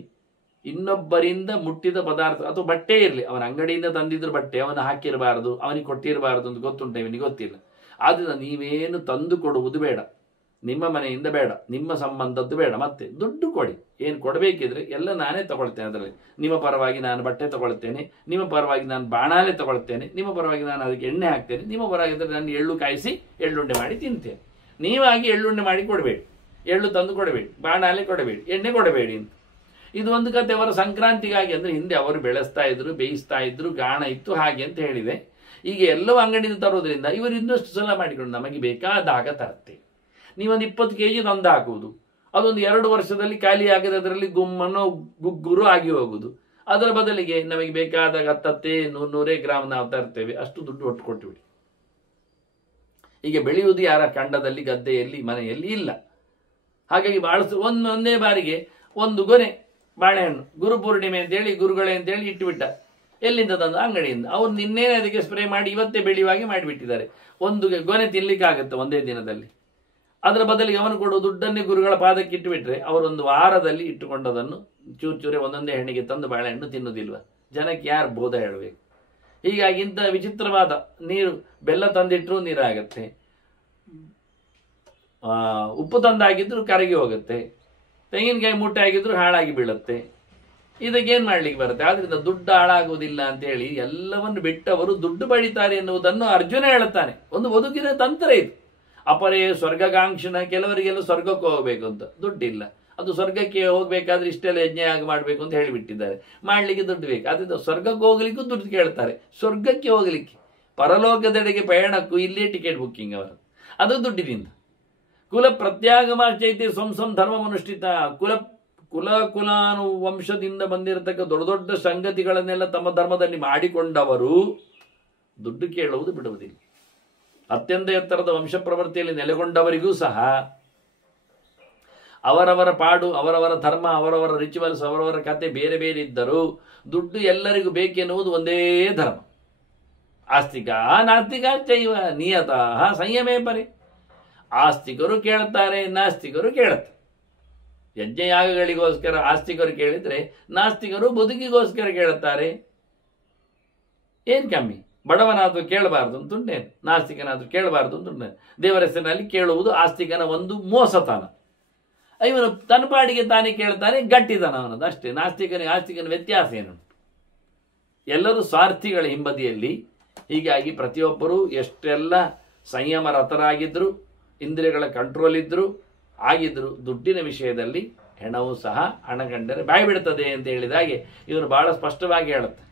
ಇನ್ನೊಬ್ಬರಿಂದ ಮುಟ್ಟಿದ ಪದಾರ್ಥ ಅಥವಾ ಬಟ್ಟೆ ಇರಲಿ, ಅವನ ಅಂಗಡಿಯಿಂದ ತಂದಿದ್ರು ಬಟ್ಟೆ ಅವನು ಹಾಕಿರಬಾರದು, ಅವನಿಗೆ ಕೊಟ್ಟಿರಬಾರದು ಅಂತ ಗೊತ್ತುಂಟು, ಇವನಿಗೆ ಗೊತ್ತಿಲ್ಲ. ಆದ್ದರಿಂದ ನೀವೇನು ತಂದು ಕೊಡುವುದು ಬೇಡ, ನಿಮ್ಮ ಮನೆಯಿಂದ ಬೇಡ, ನಿಮ್ಮ ಸಂಬಂಧದ್ದು ಬೇಡ. ಮತ್ತೆ ದುಡ್ಡು ಕೊಡಿ, ಏನು ಕೊಡಬೇಕಿದ್ರೆ ಎಲ್ಲ ನಾನೇ ತಗೊಳ್ತೇನೆ. ಅದರಲ್ಲಿ ನಿಮ್ಮ ಪರವಾಗಿ ನಾನು ಬಟ್ಟೆ ತಗೊಳ್ತೇನೆ, ನಿಮ್ಮ ಪರವಾಗಿ ನಾನು ಬಾಣಾಲೆ ತಗೊಳ್ತೇನೆ, ನಿಮ್ಮ ಪರವಾಗಿ ನಾನು ಅದಕ್ಕೆ ಎಣ್ಣೆ ಹಾಕ್ತೇನೆ, ನಿಮ್ಮ ಪರವಾಗಿದ್ದರೆ ನಾನು ಎಳ್ಳು ಕಾಯಿಸಿ ಎಳ್ಳುಂಡೆ ಮಾಡಿ ತಿಂತೇನೆ. ನೀವಾಗಿ ಎಳ್ಳುಂಡೆ ಮಾಡಿ ಕೊಡಬೇಡಿ, ಎಳ್ಳು ತಂದು ಕೊಡಬೇಡಿ, ಬಾಣಾಲೆ ಕೊಡಬೇಡಿ, ಎಣ್ಣೆ ಕೊಡಬೇಡಿ ಅಂತ. ಇದು ಒಂದು ಕತೆ. ಅವರ ಸಂಕ್ರಾಂತಿಗಾಗಿ, ಅಂದರೆ ಹಿಂದೆ ಅವರು ಬೆಳೆಸ್ತಾ ಇದ್ರು, ಬೇಯಿಸ್ತಾ ಇದ್ರು, ಗಾಣ ಇತ್ತು, ಹಾಗೆ ಅಂತ ಹೇಳಿದೆ. ಈಗ ಎಲ್ಲವೂ ಅಂಗಡಿಯಿಂದ ತರೋದ್ರಿಂದ ಇವರು ಇನ್ನಷ್ಟು ಸಲ ಮಾಡಿಕೊಂಡು ನಮಗೆ ಬೇಕಾದಾಗ ತರ್ತೇವೆ. ನೀವೊಂದು 20 kg ತಂದು ಹಾಕುವುದು, ಅದೊಂದು 2 ವರ್ಷದಲ್ಲಿ ಖಾಲಿ ಆಗದೆ ಅದರಲ್ಲಿ ಗುಮ್ಮನೋ ಗುಗ್ಗುರು ಆಗಿ ಹೋಗುವುದು. ಅದರ ಬದಲಿಗೆ ನಮಗೆ ಬೇಕಾದಾಗ 100 ಗ್ರಾಮ್ ನಾವು ತರ್ತೇವೆ, ಅಷ್ಟು ದುಡ್ಡು ಒಟ್ಟು ಕೊಟ್ಟುಬಿಡಿ. ಈಗ ಬೆಳೆಯುವುದು ಯಾರ ಕಂಡದಲ್ಲಿ, ಗದ್ದೆಯಲ್ಲಿ, ಮನೆಯಲ್ಲಿ ಇಲ್ಲ. ಹಾಗಾಗಿ ಒಂದೇ ಬಾರಿಗೆ ಒಂದು ಗೊನೆ ಬಾಳೆಹಣ್ಣು ಗುರುಪೂರ್ಣಿಮೆ ಅಂತೇಳಿ, ಗುರುಗಳೇ ಅಂತೇಳಿ ಇಟ್ಟುಬಿಟ್ಟ. ಎಲ್ಲಿಂದ ತಂದು? ಅಂಗಡಿಯಿಂದ. ಅವ್ರು ನಿನ್ನೇನೆ ಅದಕ್ಕೆ ಸ್ಪ್ರೇ ಮಾಡಿ ಇವತ್ತೇ ಬೆಳೆಯುವಾಗೆ ಮಾಡಿಬಿಟ್ಟಿದ್ದಾರೆ. ಒಂದು ಗೊನೆ ತಿನ್ಲಿಕ್ಕಾಗುತ್ತೆ ಒಂದೇ ದಿನದಲ್ಲಿ. ಅದರ ಬದಲಿಗೆ ಅವನು ಕೊಡುವ ದುಡ್ಡನ್ನೇ ಗುರುಗಳ ಪಾದಕ್ಕೆ ಇಟ್ಟುಬಿಟ್ರೆ ಅವರೊಂದು ವಾರದಲ್ಲಿ ಇಟ್ಟುಕೊಂಡದನ್ನು ಚೂರು ಚೂರೆ ಒಂದೊಂದೇ ಹೆಣ್ಣಿಗೆ ತಂದು ಬಾಳೆಹಣ್ಣು ತಿನ್ನುವುದಿಲ್ವ? ಜನಕ್ಕೆ ಯಾರು ಬೋಧ ಹೇಳಬೇಕು? ಹೀಗಾಗಿ ಇಂಥ ವಿಚಿತ್ರವಾದ ನೀರು, ಬೆಲ್ಲ ತಂದಿಟ್ಟರೂ ನೀರಾಗತ್ತೆ, ಉಪ್ಪು ತಂದಾಗಿದ್ರು ಕರಗಿ ಹೋಗುತ್ತೆ, ತೆಂಗಿನಕಾಯಿ ಮೂಟೆ ಆಗಿದ್ರು ಹಾಳಾಗಿ ಬೀಳುತ್ತೆ. ಇದಕ್ಕೇನು ಮಾಡ್ಲಿಕ್ಕೆ ಬರುತ್ತೆ? ಆದ್ರಿಂದ ದುಡ್ಡು ಹಾಳಾಗುವುದಿಲ್ಲ ಅಂತೇಳಿ ಎಲ್ಲವನ್ನು ಬಿಟ್ಟವರು ದುಡ್ಡು ಪಡಿತಾರೆ ಎನ್ನುವುದನ್ನು ಅರ್ಜುನ ಹೇಳುತ್ತಾನೆ. ಒಂದು ಬದುಕಿನ ತಂತ್ರ ಇದು. ಅಪರೇ ಸ್ವರ್ಗಕಾಂಕ್ಷಣ, ಕೆಲವರಿಗೆಲ್ಲ ಸ್ವರ್ಗಕ್ಕೆ ಹೋಗಬೇಕು ಅಂತ ದುಡ್ಡಿಲ್ಲ. ಅದು ಸ್ವರ್ಗಕ್ಕೆ ಹೋಗ್ಬೇಕಾದ್ರೆ ಇಷ್ಟೆಲ್ಲ ಯಜ್ಞ ಆಗಿ ಮಾಡಬೇಕು ಅಂತ ಹೇಳಿಬಿಟ್ಟಿದ್ದಾರೆ. ಮಾಡಲಿಕ್ಕೆ ದುಡ್ಡು ಬೇಕು. ಅದರಿಂದ ಸ್ವರ್ಗಕ್ಕೆ ಹೋಗ್ಲಿಕ್ಕೂ ದುಡ್ಡು ಕೇಳ್ತಾರೆ. ಸ್ವರ್ಗಕ್ಕೆ ಹೋಗ್ಲಿಕ್ಕೆ, ಪರಲೋಕದೆಡೆಗೆ ಪಯಣಕ್ಕೂ ಇಲ್ಲೇ ಟಿಕೆಟ್ ಬುಕ್ಕಿಂಗ್ ಅವರು, ಅದು ದುಡ್ಡಿನಿಂದ. ಕುಲ ಪ್ರತ್ಯಾಗಮಾಚೈತಿ ಸಂಸಂ ಧರ್ಮಮನುಷ್ಠಿತ. ಕುಲಾನು ವಂಶದಿಂದ ಬಂದಿರತಕ್ಕ ದೊಡ್ಡ ದೊಡ್ಡ ಸಂಗತಿಗಳನ್ನೆಲ್ಲ ತಮ್ಮ ಧರ್ಮದಲ್ಲಿ ಮಾಡಿಕೊಂಡವರು ದುಡ್ಡು ಕೇಳುವುದು ಬಿಡುವುದಿಲ್ಲ. ಅತ್ಯಂತ ಎತ್ತರದ ವಂಶ ಪ್ರವೃತ್ತಿಯಲ್ಲಿ ನೆಲೆಗೊಂಡವರಿಗೂ ಸಹ ಅವರವರ ಪಾಡು, ಅವರವರ ಧರ್ಮ, ಅವರವರ ರಿಚುವಲ್ಸ್, ಅವರವರ ಕತೆ ಬೇರೆ ಬೇರೆ ಇದ್ದರೂ ದುಡ್ಡು ಎಲ್ಲರಿಗೂ ಬೇಕೆನ್ನುವುದು ಒಂದೇ ಧರ್ಮ. ಆಸ್ತಿಕ ನಾಸ್ತಿಕ ಚೈವ ನಿಯತಃ ಸಂಯಮೇ ಪರಿ. ಆಸ್ತಿಕರು ಕೇಳುತ್ತಾರೆ, ನಾಸ್ತಿಕರು ಕೇಳುತ್ತಾರೆ. ಯಜ್ಞಯಾಗಗಳಿಗೋಸ್ಕರ ಆಸ್ತಿಕರು ಕೇಳಿದ್ರೆ, ನಾಸ್ತಿಕರು ಬದುಕಿಗೋಸ್ಕರ ಕೇಳುತ್ತಾರೆ. ಏನ್ ಕಮ್ಮಿ? ಬಡವನಾದ್ರೂ ಕೇಳಬಾರ್ದು ಅಂತುಂಟೇನು? ನಾಸ್ತಿಕನಾದ್ರೂ ಕೇಳಬಾರ್ದು ಅಂತುಂಟೇನು? ದೇವರ ಹೆಸರಿನಲ್ಲಿ ಕೇಳುವುದು ಆಸ್ತಿಕನ ಒಂದು ಮೋಸತನ. ಇವನು ತನ್ನ ಪಾಡಿಗೆ ತಾನೇ ಕೇಳ್ತಾನೆ, ಗಟ್ಟಿತನ ಅವನದು ಅಷ್ಟೇ. ಆಸ್ತಿಕನ ವ್ಯತ್ಯಾಸ ಏನುಂಟು? ಎಲ್ಲರೂ ಸ್ವಾರ್ಥಿಗಳ ಹಿಂಬದಿಯಲ್ಲಿ. ಹೀಗಾಗಿ ಪ್ರತಿಯೊಬ್ಬರೂ ಎಷ್ಟೆಲ್ಲ ಸಂಯಮರತರಾಗಿದ್ರು, ಇಂದ್ರಿಯಗಳ ಕಂಟ್ರೋಲ್ ಇದ್ರು, ಆಗಿದ್ರು, ದುಡ್ಡಿನ ವಿಷಯದಲ್ಲಿ ಹೆಣವು ಸಹ ಹಣ ಕಂಡರೆ ಬಾಯಿ ಬಿಡ್ತದೆ ಅಂತ ಹೇಳಿದ ಹಾಗೆ ಇವನು ಬಹಳ ಸ್ಪಷ್ಟವಾಗಿ ಹೇಳುತ್ತೆ.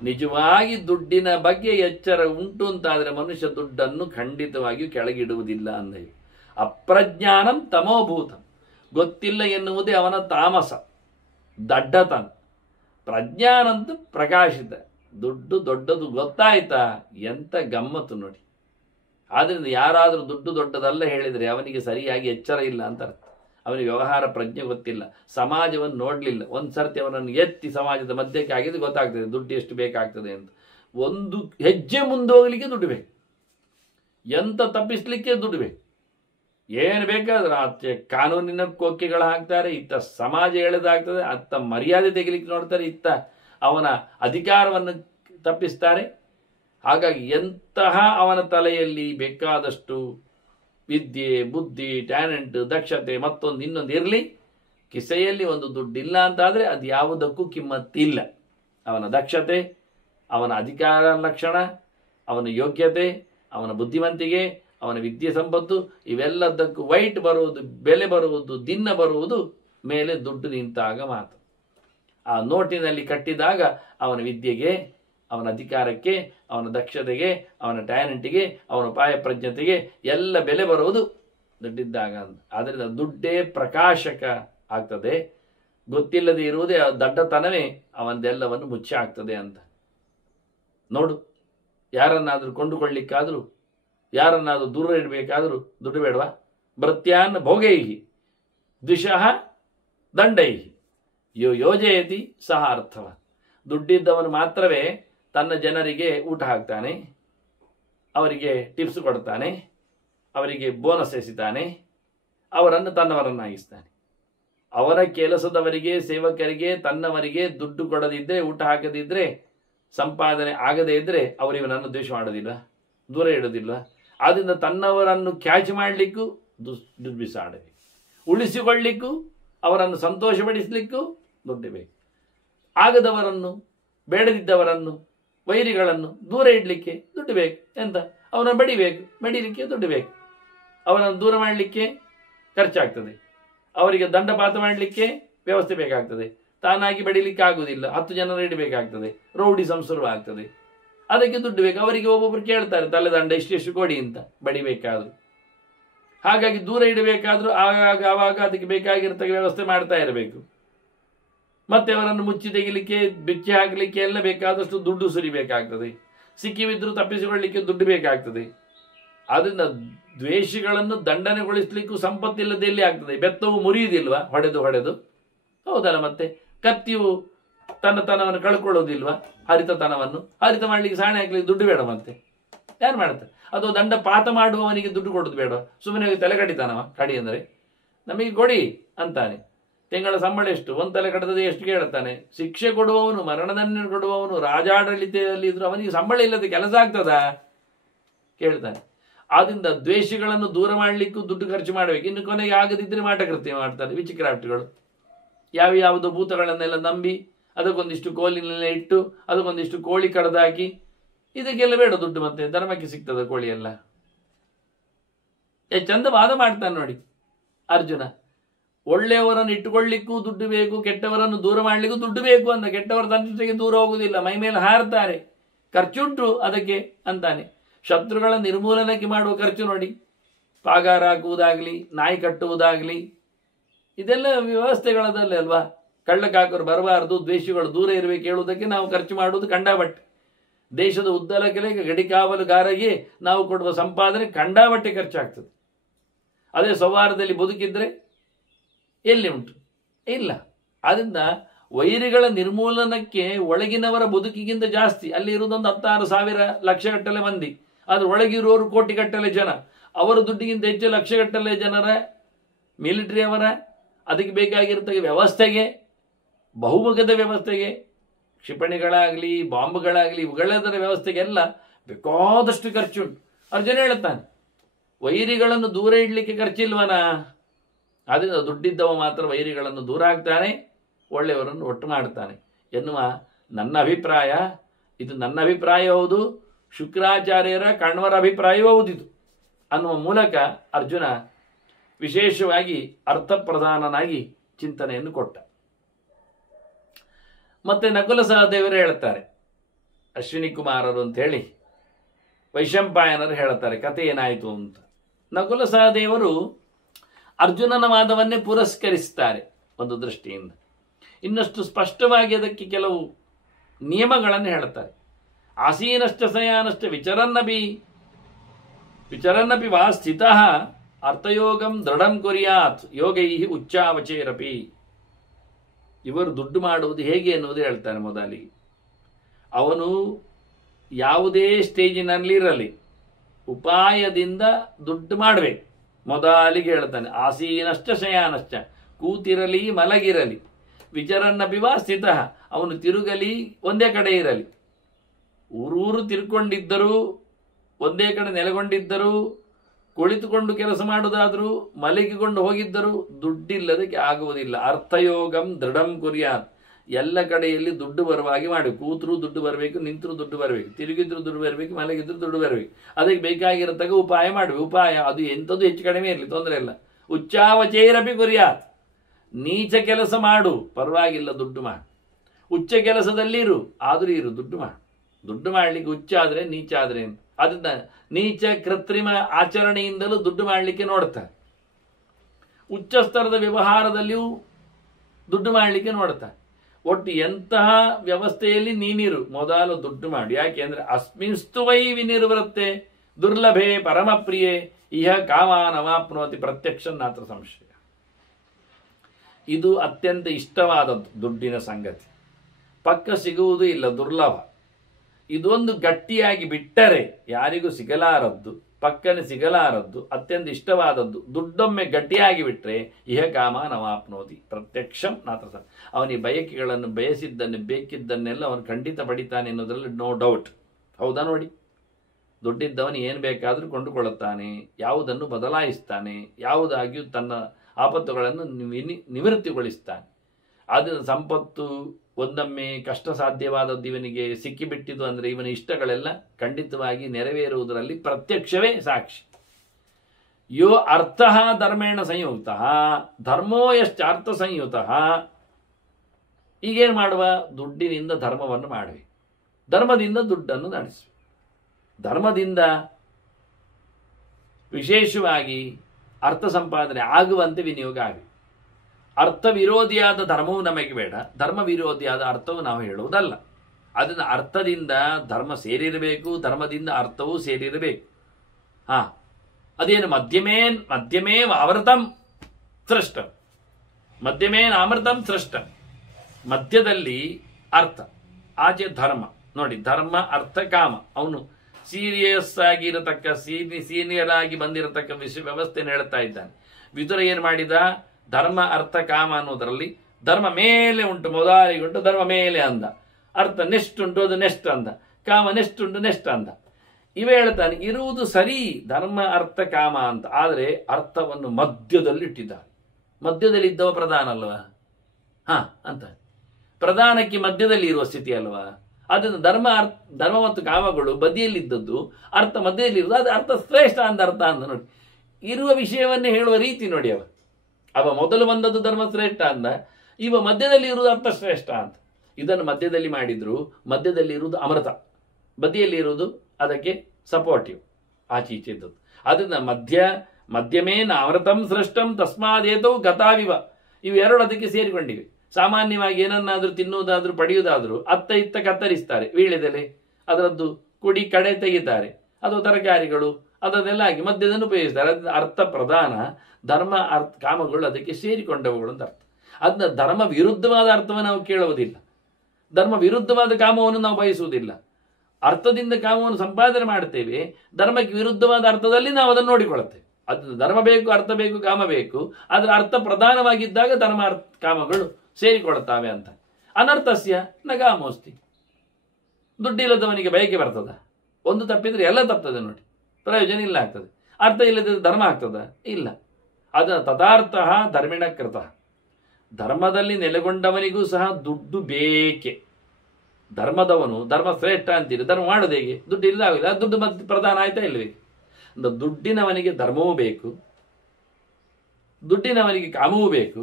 ನಿಜವಾಗಿ ದುಡ್ಡಿನ ಬಗ್ಗೆ ಎಚ್ಚರ ಉಂಟು ಅಂತಾದರೆ ಮನುಷ್ಯ ದುಡ್ಡನ್ನು ಖಂಡಿತವಾಗಿಯೂ ಕೆಳಗಿಡುವುದಿಲ್ಲ ಅಂದ. ಅಪ್ರಜ್ಞಾನಂ ತಮೋಭೂತಂ. ಗೊತ್ತಿಲ್ಲ ಎನ್ನುವುದೇ ಅವನ ತಾಮಸ, ದಡ್ಡತನ. ಪ್ರಜ್ಞಾನಂತೂ ಪ್ರಕಾಶಿತ. ದುಡ್ಡು ದೊಡ್ಡದು ಗೊತ್ತಾಯ್ತಾ? ಎಂತ ಗಮ್ಮತ್ತು ನೋಡಿ. ಆದ್ದರಿಂದ ಯಾರಾದರೂ ದುಡ್ಡು ದೊಡ್ಡದಲ್ಲ ಹೇಳಿದರೆ ಅವನಿಗೆ ಸರಿಯಾಗಿ ಎಚ್ಚರ ಇಲ್ಲ ಅಂತ ಅರ್ಥ. ಅವನಿಗೆ ವ್ಯವಹಾರ ಪ್ರಜ್ಞೆ ಗೊತ್ತಿಲ್ಲ, ಸಮಾಜವನ್ನು ನೋಡಲಿಲ್ಲ. ಒಂದು ಸರ್ತಿ ಅವನನ್ನು ಎತ್ತಿ ಸಮಾಜದ ಮಧ್ಯಕ್ಕೆ ಆಗಿದ್ದು ಗೊತ್ತಾಗ್ತದೆ ದುಡ್ಡು ಎಷ್ಟು ಬೇಕಾಗ್ತದೆ ಅಂತ. ಒಂದು ಹೆಜ್ಜೆ ಮುಂದೆ ಹೋಗ್ಲಿಕ್ಕೆ ದುಡ್ಡು ಬೇಕು, ಎಂತ ತಪ್ಪಿಸ್ಲಿಕ್ಕೆ ದುಡ್ಡು ಬೇಕು. ಏನು ಬೇಕಾದ್ರೆ ಆಚೆ ಕಾನೂನಿನ ಕೊಕ್ಕೆಗಳು ಹಾಕ್ತಾರೆ, ಇತ್ತ ಸಮಾಜ ಎಳೆದಾಗ್ತದೆ, ಅತ್ತ ಮರ್ಯಾದೆ ತೆಗಿಲಿಕ್ಕೆ ನೋಡ್ತಾರೆ, ಇತ್ತ ಅವನ ಅಧಿಕಾರವನ್ನು ತಪ್ಪಿಸ್ತಾರೆ. ಹಾಗಾಗಿ ಎಂತಹ ಅವನ ತಲೆಯಲ್ಲಿ ಬೇಕಾದಷ್ಟು ವಿದ್ಯೆ, ಬುದ್ಧಿ, ಟ್ಯಾಲೆಂಟ್, ದಕ್ಷತೆ, ಮತ್ತೊಂದು ಇನ್ನೊಂದು ಇರಲಿ, ಕಿಸೆಯಲ್ಲಿ ಒಂದು ದುಡ್ಡಿಲ್ಲ ಅಂತಾದರೆ ಅದು ಯಾವುದಕ್ಕೂ ಕಿಮ್ಮತ್ತಿಲ್ಲ. ಅವನ ದಕ್ಷತೆ, ಅವನ ಅಧಿಕಾರ ಲಕ್ಷಣ, ಅವನ ಯೋಗ್ಯತೆ, ಅವನ ಬುದ್ಧಿವಂತಿಕೆ, ಅವನ ವಿದ್ಯೆ ಸಂಪತ್ತು ಇವೆಲ್ಲದಕ್ಕೂ ವೈಟ್ ಬರುವುದು, ಬೆಲೆ ಬರುವುದು, ದಿನ ಬರುವುದು ಮೇಲೆ ದುಡ್ಡು ನಿಂತಾಗ ಮಾತ್ರ. ಆ ನೋಟಿನಲ್ಲಿ ಕಟ್ಟಿದಾಗ ಅವನ ವಿದ್ಯೆಗೆ, ಅವನ ಅಧಿಕಾರಕ್ಕೆ, ಅವನ ದಕ್ಷತೆಗೆ, ಅವನ ಟ್ಯಾಲೆಂಟಿಗೆ, ಅವನ ಉಪಾಯ ಪ್ರಜ್ಞತೆಗೆ ಎಲ್ಲ ಬೆಲೆ ಬರುವುದು ದುಡ್ಡಿದ್ದಾಗ ಅಂತ. ಆದ್ದರಿಂದ ದುಡ್ಡೇ ಪ್ರಕಾಶಕ ಆಗ್ತದೆ. ಗೊತ್ತಿಲ್ಲದೆ ಇರುವುದೇ ದಡ್ಡತನವೇ ಅವನದೆಲ್ಲವನ್ನು ಮುಚ್ಚಿ ಆಗ್ತದೆ ಅಂತ. ನೋಡು, ಯಾರನ್ನಾದರೂ ಕೊಂಡುಕೊಳ್ಳಿಕ್ಕಾದರೂ, ಯಾರನ್ನಾದರೂ ದೂರ ಇಡಬೇಕಾದರೂ ದುಡ್ಡು ಬೇಡವಾ? ಭೃತ್ಯಾನ್ ಭೋಗೈಹಿ ದ್ವಿಷಃ ದಂಡೈಹಿ ಯೋಜಯತಿ ಸಹ ಅರ್ಥವ. ದುಡ್ಡಿದ್ದವನು ಮಾತ್ರವೇ ತನ್ನ ಜನರಿಗೆ ಊಟ ಹಾಕ್ತಾನೆ, ಅವರಿಗೆ ಟಿಪ್ಸ್ ಕೊಡ್ತಾನೆ, ಅವರಿಗೆ ಬೋನಸ್ ಎಸಿತಾನೆ, ಅವರನ್ನು ತನ್ನವರನ್ನಾಗಿಸ್ತಾನೆ. ಅವರ ಕೆಲಸದವರಿಗೆ, ಸೇವಕರಿಗೆ, ತನ್ನವರಿಗೆ ದುಡ್ಡು ಕೊಡದಿದ್ದರೆ, ಊಟ ಹಾಕದಿದ್ದರೆ, ಸಂಪಾದನೆ ಆಗದೇ ಇದ್ದರೆ ಅವರಿವನನ್ನು ದ್ವೇಷ ಮಾಡೋದಿಲ್ಲ, ದೂರ ಇಡೋದಿಲ್ಲ. ಆದ್ದರಿಂದ ತನ್ನವರನ್ನು ಕ್ಯಾಚ್ ಮಾಡಲಿಕ್ಕೂ ದುಡ್ಡು ಬಿಸಾಡಬೇಕು, ಉಳಿಸಿಕೊಳ್ಳಿಕ್ಕೂ ಅವರನ್ನು ಸಂತೋಷಪಡಿಸಲಿಕ್ಕೂ ದುಡ್ಡು ಬೇಕು. ಆಗದವರನ್ನು, ಬೇಡದಿದ್ದವರನ್ನು, ವೈರಿಗಳನ್ನು ದೂರ ಇಡಲಿಕ್ಕೆ ದುಡ್ಡು ಬೇಕು. ಎಂತ? ಅವನನ್ನು ಬಡಿಲಿಕ್ಕೆ ದುಡ್ಡು ಬೇಕು. ಅವನನ್ನು ದೂರ ಮಾಡಲಿಕ್ಕೆ ಖರ್ಚಾಗ್ತದೆ, ಅವರಿಗೆ ದಂಡಪಾತ ಮಾಡಲಿಕ್ಕೆ ವ್ಯವಸ್ಥೆ ಬೇಕಾಗ್ತದೆ. ತಾನಾಗಿ ಬಡಿಲಿಕ್ಕೆ ಆಗುವುದಿಲ್ಲ, 10 ಜನರು ಇಡಬೇಕಾಗ್ತದೆ, ರೌಡಿ ಸಂಸರ್ವ ಆಗ್ತದೆ, ಅದಕ್ಕೆ ದುಡ್ಡು ಬೇಕು. ಅವರಿಗೆ ಒಬ್ಬೊಬ್ಬರು ಕೇಳ್ತಾರೆ ತಲೆದಂಡ ಇಷ್ಟು ಕೊಡಿ ಅಂತ ಬಡಿಬೇಕಾದ್ರು. ಹಾಗಾಗಿ ದೂರ ಇಡಬೇಕಾದ್ರೂ ಆವಾಗ ಅದಕ್ಕೆ ಬೇಕಾಗಿರ್ತಕ್ಕ ವ್ಯವಸ್ಥೆ ಮಾಡ್ತಾ ಇರಬೇಕು. ಮತ್ತೆ ಅವರನ್ನು ಮುಚ್ಚಿ ತೆಗಿಲಿಕ್ಕೆ, ಬಿಚ್ಚಿ ಹಾಕಲಿಕ್ಕೆ ಎಲ್ಲ ಬೇಕಾದಷ್ಟು ದುಡ್ಡು ಸುರಿಬೇಕಾಗ್ತದೆ. ಸಿಕ್ಕಿಬಿದ್ದರೂ ತಪ್ಪಿಸಿಕೊಳ್ಳಲಿಕ್ಕೆ ದುಡ್ಡು ಬೇಕಾಗ್ತದೆ. ಆದ್ದರಿಂದ ದ್ವೇಷಿಗಳನ್ನು ದಂಡನೆಗೊಳಿಸಲಿಕ್ಕೂ ಸಂಪತ್ತಿಲ್ಲದೆ ಎಲ್ಲಿ ಆಗ್ತದೆ? ಬೆತ್ತವು ಮುರಿಯುವುದಿಲ್ವಾ ಹೊಡೆದು? ಹೌದಲ್ಲ? ಮತ್ತೆ ಕತ್ತಿಯು ತನ್ನತನವನ್ನು ಕಳ್ಕೊಳ್ಳೋದಿಲ್ವಾ? ಹರಿತ ಮಾಡಲಿಕ್ಕೆ, ಸಾಣೆ ಹಾಕ್ಲಿಕ್ಕೆ ದುಡ್ಡು ಬೇಡ. ಮತ್ತೆ ಯಾರು ಮಾಡುತ್ತೆ? ಅದು ದಂಡಪಾತ ಮಾಡುವವನಿಗೆ ದುಡ್ಡು ಕೊಡೋದು ಬೇಡ? ಸುಮ್ಮನೆ ತಲೆ ಕಡಿತಾನವ? ಕಡಿ ಅಂದರೆ ನಮಗೆ ಕೊಡಿ ಅಂತಾನೆ. ತಿಂಗಳ ಸಂಬಳ ಎಷ್ಟು? ಒಂದು ತಲೆ ಕಡದದೆ ಎಷ್ಟು ಕೇಳುತ್ತಾನೆ. ಶಿಕ್ಷೆ ಕೊಡುವವನು, ಮರಣದಂಡನೆ ಕೊಡುವವನು ರಾಜಾಡಳಿತದಲ್ಲಿ ಇದ್ರು ಅವನಿಗೆ ಸಂಬಳ ಇಲ್ಲದೆ ಕೆಲಸ ಆಗ್ತದಾ? ಕೇಳ್ತಾನೆ. ಆದ್ರಿಂದ ದ್ವೇಷಿಗಳನ್ನು ದೂರ ಮಾಡಲಿಕ್ಕೂ ದುಡ್ಡು ಖರ್ಚು ಮಾಡಬೇಕು. ಇನ್ನು ಕೊನೆಗೆ ಆಗದಿದ್ದರೆ ಮಾಟಕೃತ್ಯ ಮಾಡ್ತಾರೆ ವಿಚಿಕ್ರಾಫ್ಟ್ಗಳು. ಯಾವ್ಯಾವುದೋ ಭೂತಗಳನ್ನೆಲ್ಲ ನಂಬಿ ಅದಕ್ಕೊಂದಿಷ್ಟು ಕೋಲಿನೆಲ್ಲ ಇಟ್ಟು ಅದಕ್ಕೊಂದಿಷ್ಟು ಕೋಳಿ ಕಡ್ದಾಕಿ, ಇದಕ್ಕೆಲ್ಲ ಬೇಡ ದುಡ್ಡು. ಮತ್ತೆ ಧರ್ಮಕ್ಕೆ ಸಿಗ್ತದ ಕೋಳಿ ಎಲ್ಲ? ಚಂದ ವಾದ ಮಾಡ್ತಾನೆ ನೋಡಿ ಅರ್ಜುನ. ಒಳ್ಳೆಯವರನ್ನು ಇಟ್ಟುಕೊಳ್ಳಿಕ್ಕೂ ದುಡ್ಡು ಬೇಕು, ಕೆಟ್ಟವರನ್ನು ದೂರ ಮಾಡಲಿಕ್ಕೂ ದುಡ್ಡು ಬೇಕು ಅಂತ. ಕೆಟ್ಟವರ ತಂತ್ರಕ್ಕೆ ದೂರ ಹೋಗುವುದಿಲ್ಲ, ಮೈ ಮೇಲೆ ಹಾರ್ತಾರೆ, ಖರ್ಚುಂಟು ಅದಕ್ಕೆ ಅಂತಾನೆ. ಶತ್ರುಗಳ ನಿರ್ಮೂಲನಕ್ಕೆ ಮಾಡುವ ಖರ್ಚು ನೋಡಿ, ಪಾಗಾರ ಹಾಕುವುದಾಗಲಿ, ನಾಯಿ ಕಟ್ಟುವುದಾಗಲಿ, ಇದೆಲ್ಲ ವ್ಯವಸ್ಥೆಗಳದಲ್ಲೇ ಅಲ್ವಾ? ಕಳ್ಳಕಾಕರು ಬರಬಾರದು, ದ್ವೇಷಿಗಳು ದೂರ ಇರಬೇಕು ಹೇಳುವುದಕ್ಕೆ ನಾವು ಖರ್ಚು ಮಾಡುವುದು ಕಂಡಾಬಟ್ಟೆ. ದೇಶದ ಉದ್ದಲಕ್ಕೆ ಗಡಿಕಾವಲುಗಾರರಿಗೆ ನಾವು ಕೊಡುವ ಸಂಪಾದನೆ ಕಂಡಾಬಟ್ಟೆ ಖರ್ಚಾಗ್ತದೆ. ಅದೇ ಸೌಹಾರ್ದದಲ್ಲಿ ಬದುಕಿದ್ರೆ ಎಲ್ಲಿ ಉಂಟು? ಇಲ್ಲ. ಆದ್ದರಿಂದ ವೈರಿಗಳ ನಿರ್ಮೂಲನಕ್ಕೆ ಒಳಗಿನವರ ಬದುಕಿಗಿಂತ ಜಾಸ್ತಿ ಅಲ್ಲಿ ಇರುವುದೊಂದು 16,000 ಲಕ್ಷಗಟ್ಟಲೆ ಮಂದಿ, ಆದ್ರೆ ಒಳಗಿರುವವರು ಕೋಟಿಗಟ್ಟಲೆ ಜನ. ಅವರ ದುಡ್ಡಿಗಿಂತ ಹೆಚ್ಚು ಲಕ್ಷಗಟ್ಟಲೆ ಜನರ ಮಿಲಿಟರಿ ಅವರ ಅದಕ್ಕೆ ಬೇಕಾಗಿರ್ತಕ್ಕ ವ್ಯವಸ್ಥೆಗೆ, ಬಹುಮುಖದ ವ್ಯವಸ್ಥೆಗೆ, ಕ್ಷಿಪಣಿಗಳಾಗಲಿ, ಬಾಂಬ್ಗಳಾಗಲಿ, ಇವುಗಳೆಲ್ಲದರ ವ್ಯವಸ್ಥೆಗೆಲ್ಲ ಬೇಕಾದಷ್ಟು ಖರ್ಚುಂಟು. ಅರ್ಜುನ ಹೇಳುತ್ತಾನೆ, ವೈರಿಗಳನ್ನು ದೂರ ಇಡಲಿಕ್ಕೆ ಖರ್ಚಿಲ್ವನಾ? ಆದ್ದರಿಂದ ದುಡ್ಡಿದ್ದವ ಮಾತ್ರ ವೈರಿಗಳನ್ನು ದೂರ ಆಗ್ತಾನೆ, ಒಳ್ಳೆಯವರನ್ನು ಒಟ್ಟು ಮಾಡ್ತಾನೆ ಎನ್ನುವ ನನ್ನ ಅಭಿಪ್ರಾಯ. ಇದು ನನ್ನ ಅಭಿಪ್ರಾಯ ಹೌದು, ಶುಕ್ರಾಚಾರ್ಯರ ಕಣ್ವರ ಅಭಿಪ್ರಾಯವೂ ಹೌದಿದು ಅನ್ನುವ ಮೂಲಕ ಅರ್ಜುನ ವಿಶೇಷವಾಗಿ ಅರ್ಥಪ್ರಧಾನನಾಗಿ ಚಿಂತನೆಯನ್ನು ಕೊಟ್ಟ. ಮತ್ತೆ ನಕುಲ ಸಹದೇವರು ಹೇಳುತ್ತಾರೆ, ಅಶ್ವಿನಿ ಕುಮಾರರು ಅಂತ ಹೇಳಿ ವೈಶಂಪಾಯನರು ಹೇಳುತ್ತಾರೆ ಕತೆ ಏನಾಯಿತು ಅಂತ. ನಕುಲ ಸಹದೇವರು ಅರ್ಜುನನ ವಾದವನ್ನೇ ಪುರಸ್ಕರಿಸ್ತಾರೆ ಒಂದು ದೃಷ್ಟಿಯಿಂದ. ಇನ್ನಷ್ಟು ಸ್ಪಷ್ಟವಾಗಿ ಅದಕ್ಕೆ ಕೆಲವು ನಿಯಮಗಳನ್ನು ಹೇಳುತ್ತಾರೆ. ಆಸೀನಷ್ಟ ಸಯಾನಷ್ಟ ವಿಚರನ್ನಭಿ ವಿಚರನ್ನಪಿ ವಾ ಸ್ಥಿತಃ ಅರ್ಥಯೋಗಂ ದೃಢಂ ಕುರ್ಯಾತ್ ಯೋಗೈ ಉಚ್ಚಾವಚೇರಪಿ. ಇವರು ದುಡ್ಡು ಮಾಡುವುದು ಹೇಗೆ ಎನ್ನುವುದು ಹೇಳ್ತಾನೆ ಮೊದಲಿಗೆ. ಅವನು ಯಾವುದೇ ಸ್ಟೇಜಿನಲ್ಲಿ ಇರಲಿ ಉಪಾಯದಿಂದ ದುಡ್ಡು ಮಾಡಬೇಕು. ಮೊದಲಿಗೆ ಹೇಳ್ತಾನೆ ಆಸೀನಶ್ಚ ಶಯಾನಶ್ಚ, ಕೂತಿರಲಿ ಮಲಗಿರಲಿ, ವಿಚರನ್ನಪಿ ವಾ ಸ್ಥಿತಃ, ಅವನು ತಿರುಗಲಿ ಒಂದೇ ಕಡೆ ಇರಲಿ, ಊರೂರು ತಿರ್ಕೊಂಡಿದ್ದರೂ ಒಂದೇ ಕಡೆ ನೆಲೆಗೊಂಡಿದ್ದರೂ, ಕುಳಿತುಕೊಂಡು ಕೆಲಸ ಮಾಡುವುದಾದರೂ, ಮಲಗಿಕೊಂಡು ಹೋಗಿದ್ದರೂ ದುಡ್ಡಿಲ್ಲದಕ್ಕೆ ಆಗುವುದಿಲ್ಲ. ಅರ್ಥಯೋಗಂ ದೃಢಂ ಕುರ್ಯಾತ್, ಎಲ್ಲ ಕಡೆಯಲ್ಲಿ ದುಡ್ಡು ಬರುವಾಗಿ ಮಾಡಿ. ಕೂತರೂ ದುಡ್ಡು ಬರಬೇಕು, ನಿಂತರೂ ದುಡ್ಡು ಬರಬೇಕು, ತಿರುಗಿದ್ರೂ ದುಡ್ಡು ಬರಬೇಕು, ಮಲಗಿದ್ರೂ ದುಡ್ಡು ಬರಬೇಕು. ಅದಕ್ಕೆ ಬೇಕಾಗಿರತಕ್ಕ ಉಪಾಯ ಮಾಡಬೇಕು. ಉಪಾಯ ಅದು ಎಂಥದ್ದು ಹೆಚ್ಚು ಕಡಿಮೆ ಇರಲಿ, ತೊಂದರೆ ಇಲ್ಲ. ಉಚ್ಚಾವಚೇರಪಿ ಕುರ್ಯಾತ್, ನೀಚ ಕೆಲಸ ಮಾಡು ಪರವಾಗಿಲ್ಲ, ದುಡ್ಡು ಮಾಡು. ಉಚ್ಚ ಕೆಲಸದಲ್ಲಿರು, ಆದರೂ ಇರು, ದುಡ್ಡು ಮಾಡು. ದುಡ್ಡು ಮಾಡಲಿಕ್ಕೆ ಉಚ್ಚ ಆದರೆ ನೀಚ ಆದರೆ ಅದನ್ನ ನೀಚ ಕೃತ್ರಿಮ ಆಚರಣೆಯಿಂದಲೂ ದುಡ್ಡು ಮಾಡಲಿಕ್ಕೆ ನೋಡ್ತಾರೆ. ಉಚ್ಚ ಸ್ತರದ ವ್ಯವಹಾರದಲ್ಲಿಯೂ ದುಡ್ಡು ಮಾಡಲಿಕ್ಕೆ ನೋಡ್ತಾರೆ. ಒಟ್ಟು ಎಂತಹ ವ್ಯವಸ್ಥೆಯಲ್ಲಿ ನೀನಿರು, ಮೊದಲು ದುಡ್ಡು ಮಾಡಿ. ಯಾಕೆಂದ್ರೆ ಅಸ್ಮಿನ್ಸ್ತು ವೈ ವಿನಿರ್ವೃತ್ತೆ ದುರ್ಲಭೆ ಪರಮಪ್ರಿಯೆ ಇಹ ಕಾಮಾನವಾಪ್ನೋತಿ ಪ್ರತ್ಯಕ್ಷ ನಾತ್ರ ಸಂಶಯ. ಇದು ಅತ್ಯಂತ ಇಷ್ಟವಾದದ್ದು ದುಡ್ಡಿನ ಸಂಗತಿ. ಪಕ್ಕ ಸಿಗುವುದು ಇಲ್ಲ, ದುರ್ಲಭ. ಇದೊಂದು ಗಟ್ಟಿಯಾಗಿ ಬಿಟ್ಟರೆ ಯಾರಿಗೂ ಸಿಗಲಾರದ್ದು, ಪಕ್ಕನೆ ಸಿಗಲಾರದ್ದು, ಅತ್ಯಂತ ಇಷ್ಟವಾದದ್ದು. ದುಡ್ಡೊಮ್ಮೆ ಗಟ್ಟಿಯಾಗಿ ಬಿಟ್ಟರೆ ಇಹ ಕಾಮ ನವಾಪ್ನೋತಿ ಪ್ರತ್ಯಕ್ಷಂ ನಾತ್ರ. ಅವನಿಗೆ ಬಯಕೆಗಳನ್ನು ಬಯಸಿದ್ದನ್ನು ಬೇಕಿದ್ದನ್ನೆಲ್ಲ ಅವನು ಖಂಡಿತ ಪಡಿತಾನೆ ಎನ್ನುವುದರಲ್ಲಿ ನೋ ಡೌಟ್. ಹೌದಾ ನೋಡಿ, ದುಡ್ಡಿದ್ದವನು ಏನು ಬೇಕಾದರೂ ಕೊಂಡುಕೊಳ್ಳುತ್ತಾನೆ, ಯಾವುದನ್ನು ಬದಲಾಯಿಸ್ತಾನೆ, ಯಾವುದಾಗಿಯೂ ತನ್ನ ಆಪತ್ತುಗಳನ್ನು ನಿವೃತ್ತಿಗೊಳಿಸ್ತಾನೆ. ಅದರ ಸಂಪತ್ತು ಒಂದೊಮ್ಮೆ ಕಷ್ಟ ಸಾಧ್ಯವಾದದ್ದು ಇವನಿಗೆ ಸಿಕ್ಕಿಬಿಟ್ಟಿತು ಅಂದರೆ ಇವನ ಇಷ್ಟಗಳೆಲ್ಲ ಖಂಡಿತವಾಗಿ ನೆರವೇರುವುದರಲ್ಲಿ ಪ್ರತ್ಯಕ್ಷವೇ ಸಾಕ್ಷಿ. ಯೋ ಅರ್ಥ ಧರ್ಮೇಣ ಸಂಯುಕ್ತ ಧರ್ಮೋ ಯಶ್ಚಾರ್ಥ ಸಂಯುತ. ಈಗೇನು ಮಾಡುವ? ದುಡ್ಡಿನಿಂದ ಧರ್ಮವನ್ನು ಮಾಡುವೆ, ಧರ್ಮದಿಂದ ದುಡ್ಡನ್ನು ನಡೆಸುವೆ. ಧರ್ಮದಿಂದ ವಿಶೇಷವಾಗಿ ಅರ್ಥ ಸಂಪಾದನೆ ಆಗುವಂತೆ ವಿನಿಯೋಗ ಆಗಿ. ಅರ್ಥ ವಿರೋಧಿಯಾದ ಧರ್ಮವು ನಮಗೆ ಬೇಡ, ಧರ್ಮ ವಿರೋಧಿಯಾದ ಅರ್ಥವು ನಾವು ಹೇಳುವುದಲ್ಲ. ಅದನ್ನು ಅರ್ಥದಿಂದ ಧರ್ಮ ಸೇರಿರಬೇಕು, ಧರ್ಮದಿಂದ ಅರ್ಥವೂ ಸೇರಿರಬೇಕು. ಅದೇನು ಮಧ್ಯಮೇ ಆವೃತಂ ಸೃಷ್ಟ, ಮಧ್ಯಮೇನ ಅಮೃತಂ ಸೃಷ್ಟ. ಮಧ್ಯದಲ್ಲಿ ಅರ್ಥ, ಆಚೆ ಧರ್ಮ. ನೋಡಿ, ಧರ್ಮ ಅರ್ಥ ಕಾಮ. ಅವನು ಸೀರಿಯಸ್ ಆಗಿರತಕ್ಕ ಸೀನಿಯರ್ ಆಗಿ ಬಂದಿರತಕ್ಕ ವ್ಯವಸ್ಥೆಯನ್ನು ಹೇಳ್ತಾ ಇದ್ದಾನೆ. ವಿದುರ ಏನು ಮಾಡಿದ? ಧರ್ಮ ಅರ್ಥ ಕಾಮ ಅನ್ನೋದರಲ್ಲಿ ಧರ್ಮ ಮೇಲೆ ಉಂಟು, ಮೊದಲಿಗೆ ಉಂಟು, ಧರ್ಮ ಮೇಲೆ ಅಂದ. ಅರ್ಥ ನೆಸ್ಟ್ ಉಂಟು, ಅದು ನೆಸ್ಟ್ ಅಂದ. ಕಾಮ ನೆಸ್ಟ್ ಉಂಟು, ನೆಸ್ಟ್ ಅಂದ. ಇವೇ ಹೇಳ್ತಾನೆ ಇರುವುದು ಸರಿ ಧರ್ಮ ಅರ್ಥ ಕಾಮ ಅಂತ. ಆದರೆ ಅರ್ಥವನ್ನು ಮಧ್ಯದಲ್ಲಿ ಇಟ್ಟಿದ್ದಾರೆ. ಮಧ್ಯದಲ್ಲಿ ಇದ್ದವ ಪ್ರಧಾನ ಅಲ್ವಾ? ಅಂತ ಪ್ರಧಾನಕ್ಕೆ ಮಧ್ಯದಲ್ಲಿ ಇರುವ ಸ್ಥಿತಿ ಅಲ್ವಾ? ಅದನ್ನು ಧರ್ಮ ಮತ್ತು ಕಾಮಗಳು ಬದಿಯಲ್ಲಿದ್ದದ್ದು, ಅರ್ಥ ಮಧ್ಯದಲ್ಲಿ ಇರುವುದು. ಅದು ಅರ್ಥ ಶ್ರೇಷ್ಠ ಅಂತ ಅರ್ಥ ಅಂತ ನೋಡಿ. ಇರುವ ವಿಷಯವನ್ನೇ ಹೇಳುವ ರೀತಿ ನೋಡಿ. ಅವ ಮೊದಲು ಬಂದದ್ದು ಧರ್ಮ ಶ್ರೇಷ್ಠ ಅಂದ, ಇವ ಮಧ್ಯದಲ್ಲಿ ಇರುವುದು ಅರ್ಥ ಶ್ರೇಷ್ಠ ಅಂತ. ಇದನ್ನು ಮಧ್ಯದಲ್ಲಿ ಮಾಡಿದ್ರು. ಮಧ್ಯದಲ್ಲಿ ಇರುವುದು ಅಮೃತ, ಬದಿಯಲ್ಲಿ ಇರುವುದು ಅದಕ್ಕೆ ಸಪೋರ್ಟಿವ್, ಆಚೆ ಈಚೆ ಇದ್ದದ್ದು. ಅದನ್ನ ಮಧ್ಯಮೇನ ಅಮೃತಂ ಸೃಷ್ಟಂ ತಸ್ಮಾದೇತೌ ಗತಾವಿವ. ಇವು ಎರಡು ಅದಕ್ಕೆ ಸೇರಿಕೊಂಡಿವೆ. ಸಾಮಾನ್ಯವಾಗಿ ಏನನ್ನಾದ್ರೂ ತಿನ್ನುವುದಾದ್ರೂ ಪಡೆಯುವುದಾದ್ರೂ ಅತ್ತ ಇತ್ತ ಕತ್ತರಿಸ್ತಾರೆ, ವೀಳ್ಯದೆಲೆ ಅದರದ್ದು ಕುಡಿ ಕಡೆ ತೆಗಿತಾರೆ, ಅದು ತರಕಾರಿಗಳು ಅದನ್ನೆಲ್ಲ ಆಗಿ ಮಧ್ಯದನ್ನು ಉಪಯೋಗಿಸ್ತಾರೆ. ಅದನ್ನ ಅರ್ಥ ಪ್ರಧಾನ, ಧರ್ಮ ಅರ್ಥ ಕಾಮಗಳು ಅದಕ್ಕೆ ಸೇರಿಕೊಂಡವುಗಳು ಅಂತ ಅರ್ಥ. ಅದನ್ನ ಧರ್ಮ ವಿರುದ್ಧವಾದ ಅರ್ಥವನ್ನು ನಾವು ಕೇಳುವುದಿಲ್ಲ, ಧರ್ಮ ವಿರುದ್ಧವಾದ ಕಾಮವನ್ನು ನಾವು ಬಯಸುವುದಿಲ್ಲ. ಅರ್ಥದಿಂದ ಕಾಮವನ್ನು ಸಂಪಾದನೆ ಮಾಡ್ತೇವೆ, ಧರ್ಮಕ್ಕೆ ವಿರುದ್ಧವಾದ ಅರ್ಥದಲ್ಲಿ ನಾವು ಅದನ್ನು ನೋಡಿಕೊಳ್ಳುತ್ತೇವೆ. ಅದು ಧರ್ಮ ಬೇಕು, ಅರ್ಥ ಬೇಕು, ಕಾಮ ಬೇಕು. ಅದರ ಅರ್ಥ ಪ್ರಧಾನವಾಗಿದ್ದಾಗ ಧರ್ಮ ಅರ್ಥ ಕಾಮಗಳು ಸೇರಿಕೊಳ್ಳುತ್ತವೆ ಅಂತ. ಅನರ್ಥಸ್ಯ ನ ಕಾಮೋಸ್ತಿ. ದುಡ್ಡಿಲ್ಲದವನಿಗೆ ಬಯಕೆ ಬರ್ತದ? ಒಂದು ತಪ್ಪಿದ್ರೆ ಎಲ್ಲ ತಪ್ತದೆ ನೋಡಿ, ಪ್ರಯೋಜನ ಇಲ್ಲ ಆಗ್ತದೆ. ಅರ್ಥ ಇಲ್ಲದ ಧರ್ಮ ಆಗ್ತದ? ಇಲ್ಲ. ಅದ ತಥಾರ್ಥ ಧರ್ಮಿಣ ಕೃತ. ಧರ್ಮದಲ್ಲಿ ನೆಲೆಗೊಂಡವನಿಗೂ ಸಹ ದುಡ್ಡು ಬೇಕೆ. ಧರ್ಮದವನು ಧರ್ಮ ಶ್ರೇಷ್ಠ ಅಂತೀರಿ, ಧರ್ಮ ಮಾಡೋದು ಹೇಗೆ? ದುಡ್ಡು ಇಲ್ಲ, ದುಡ್ಡು ಮತ್ತೆ ಪ್ರಧಾನ ಆಯ್ತಾ ಇಲ್ವೇ? ದುಡ್ಡಿನವನಿಗೆ ಧರ್ಮವೂ ಬೇಕು, ದುಡ್ಡಿನವನಿಗೆ ಕಾಮವೂ ಬೇಕು.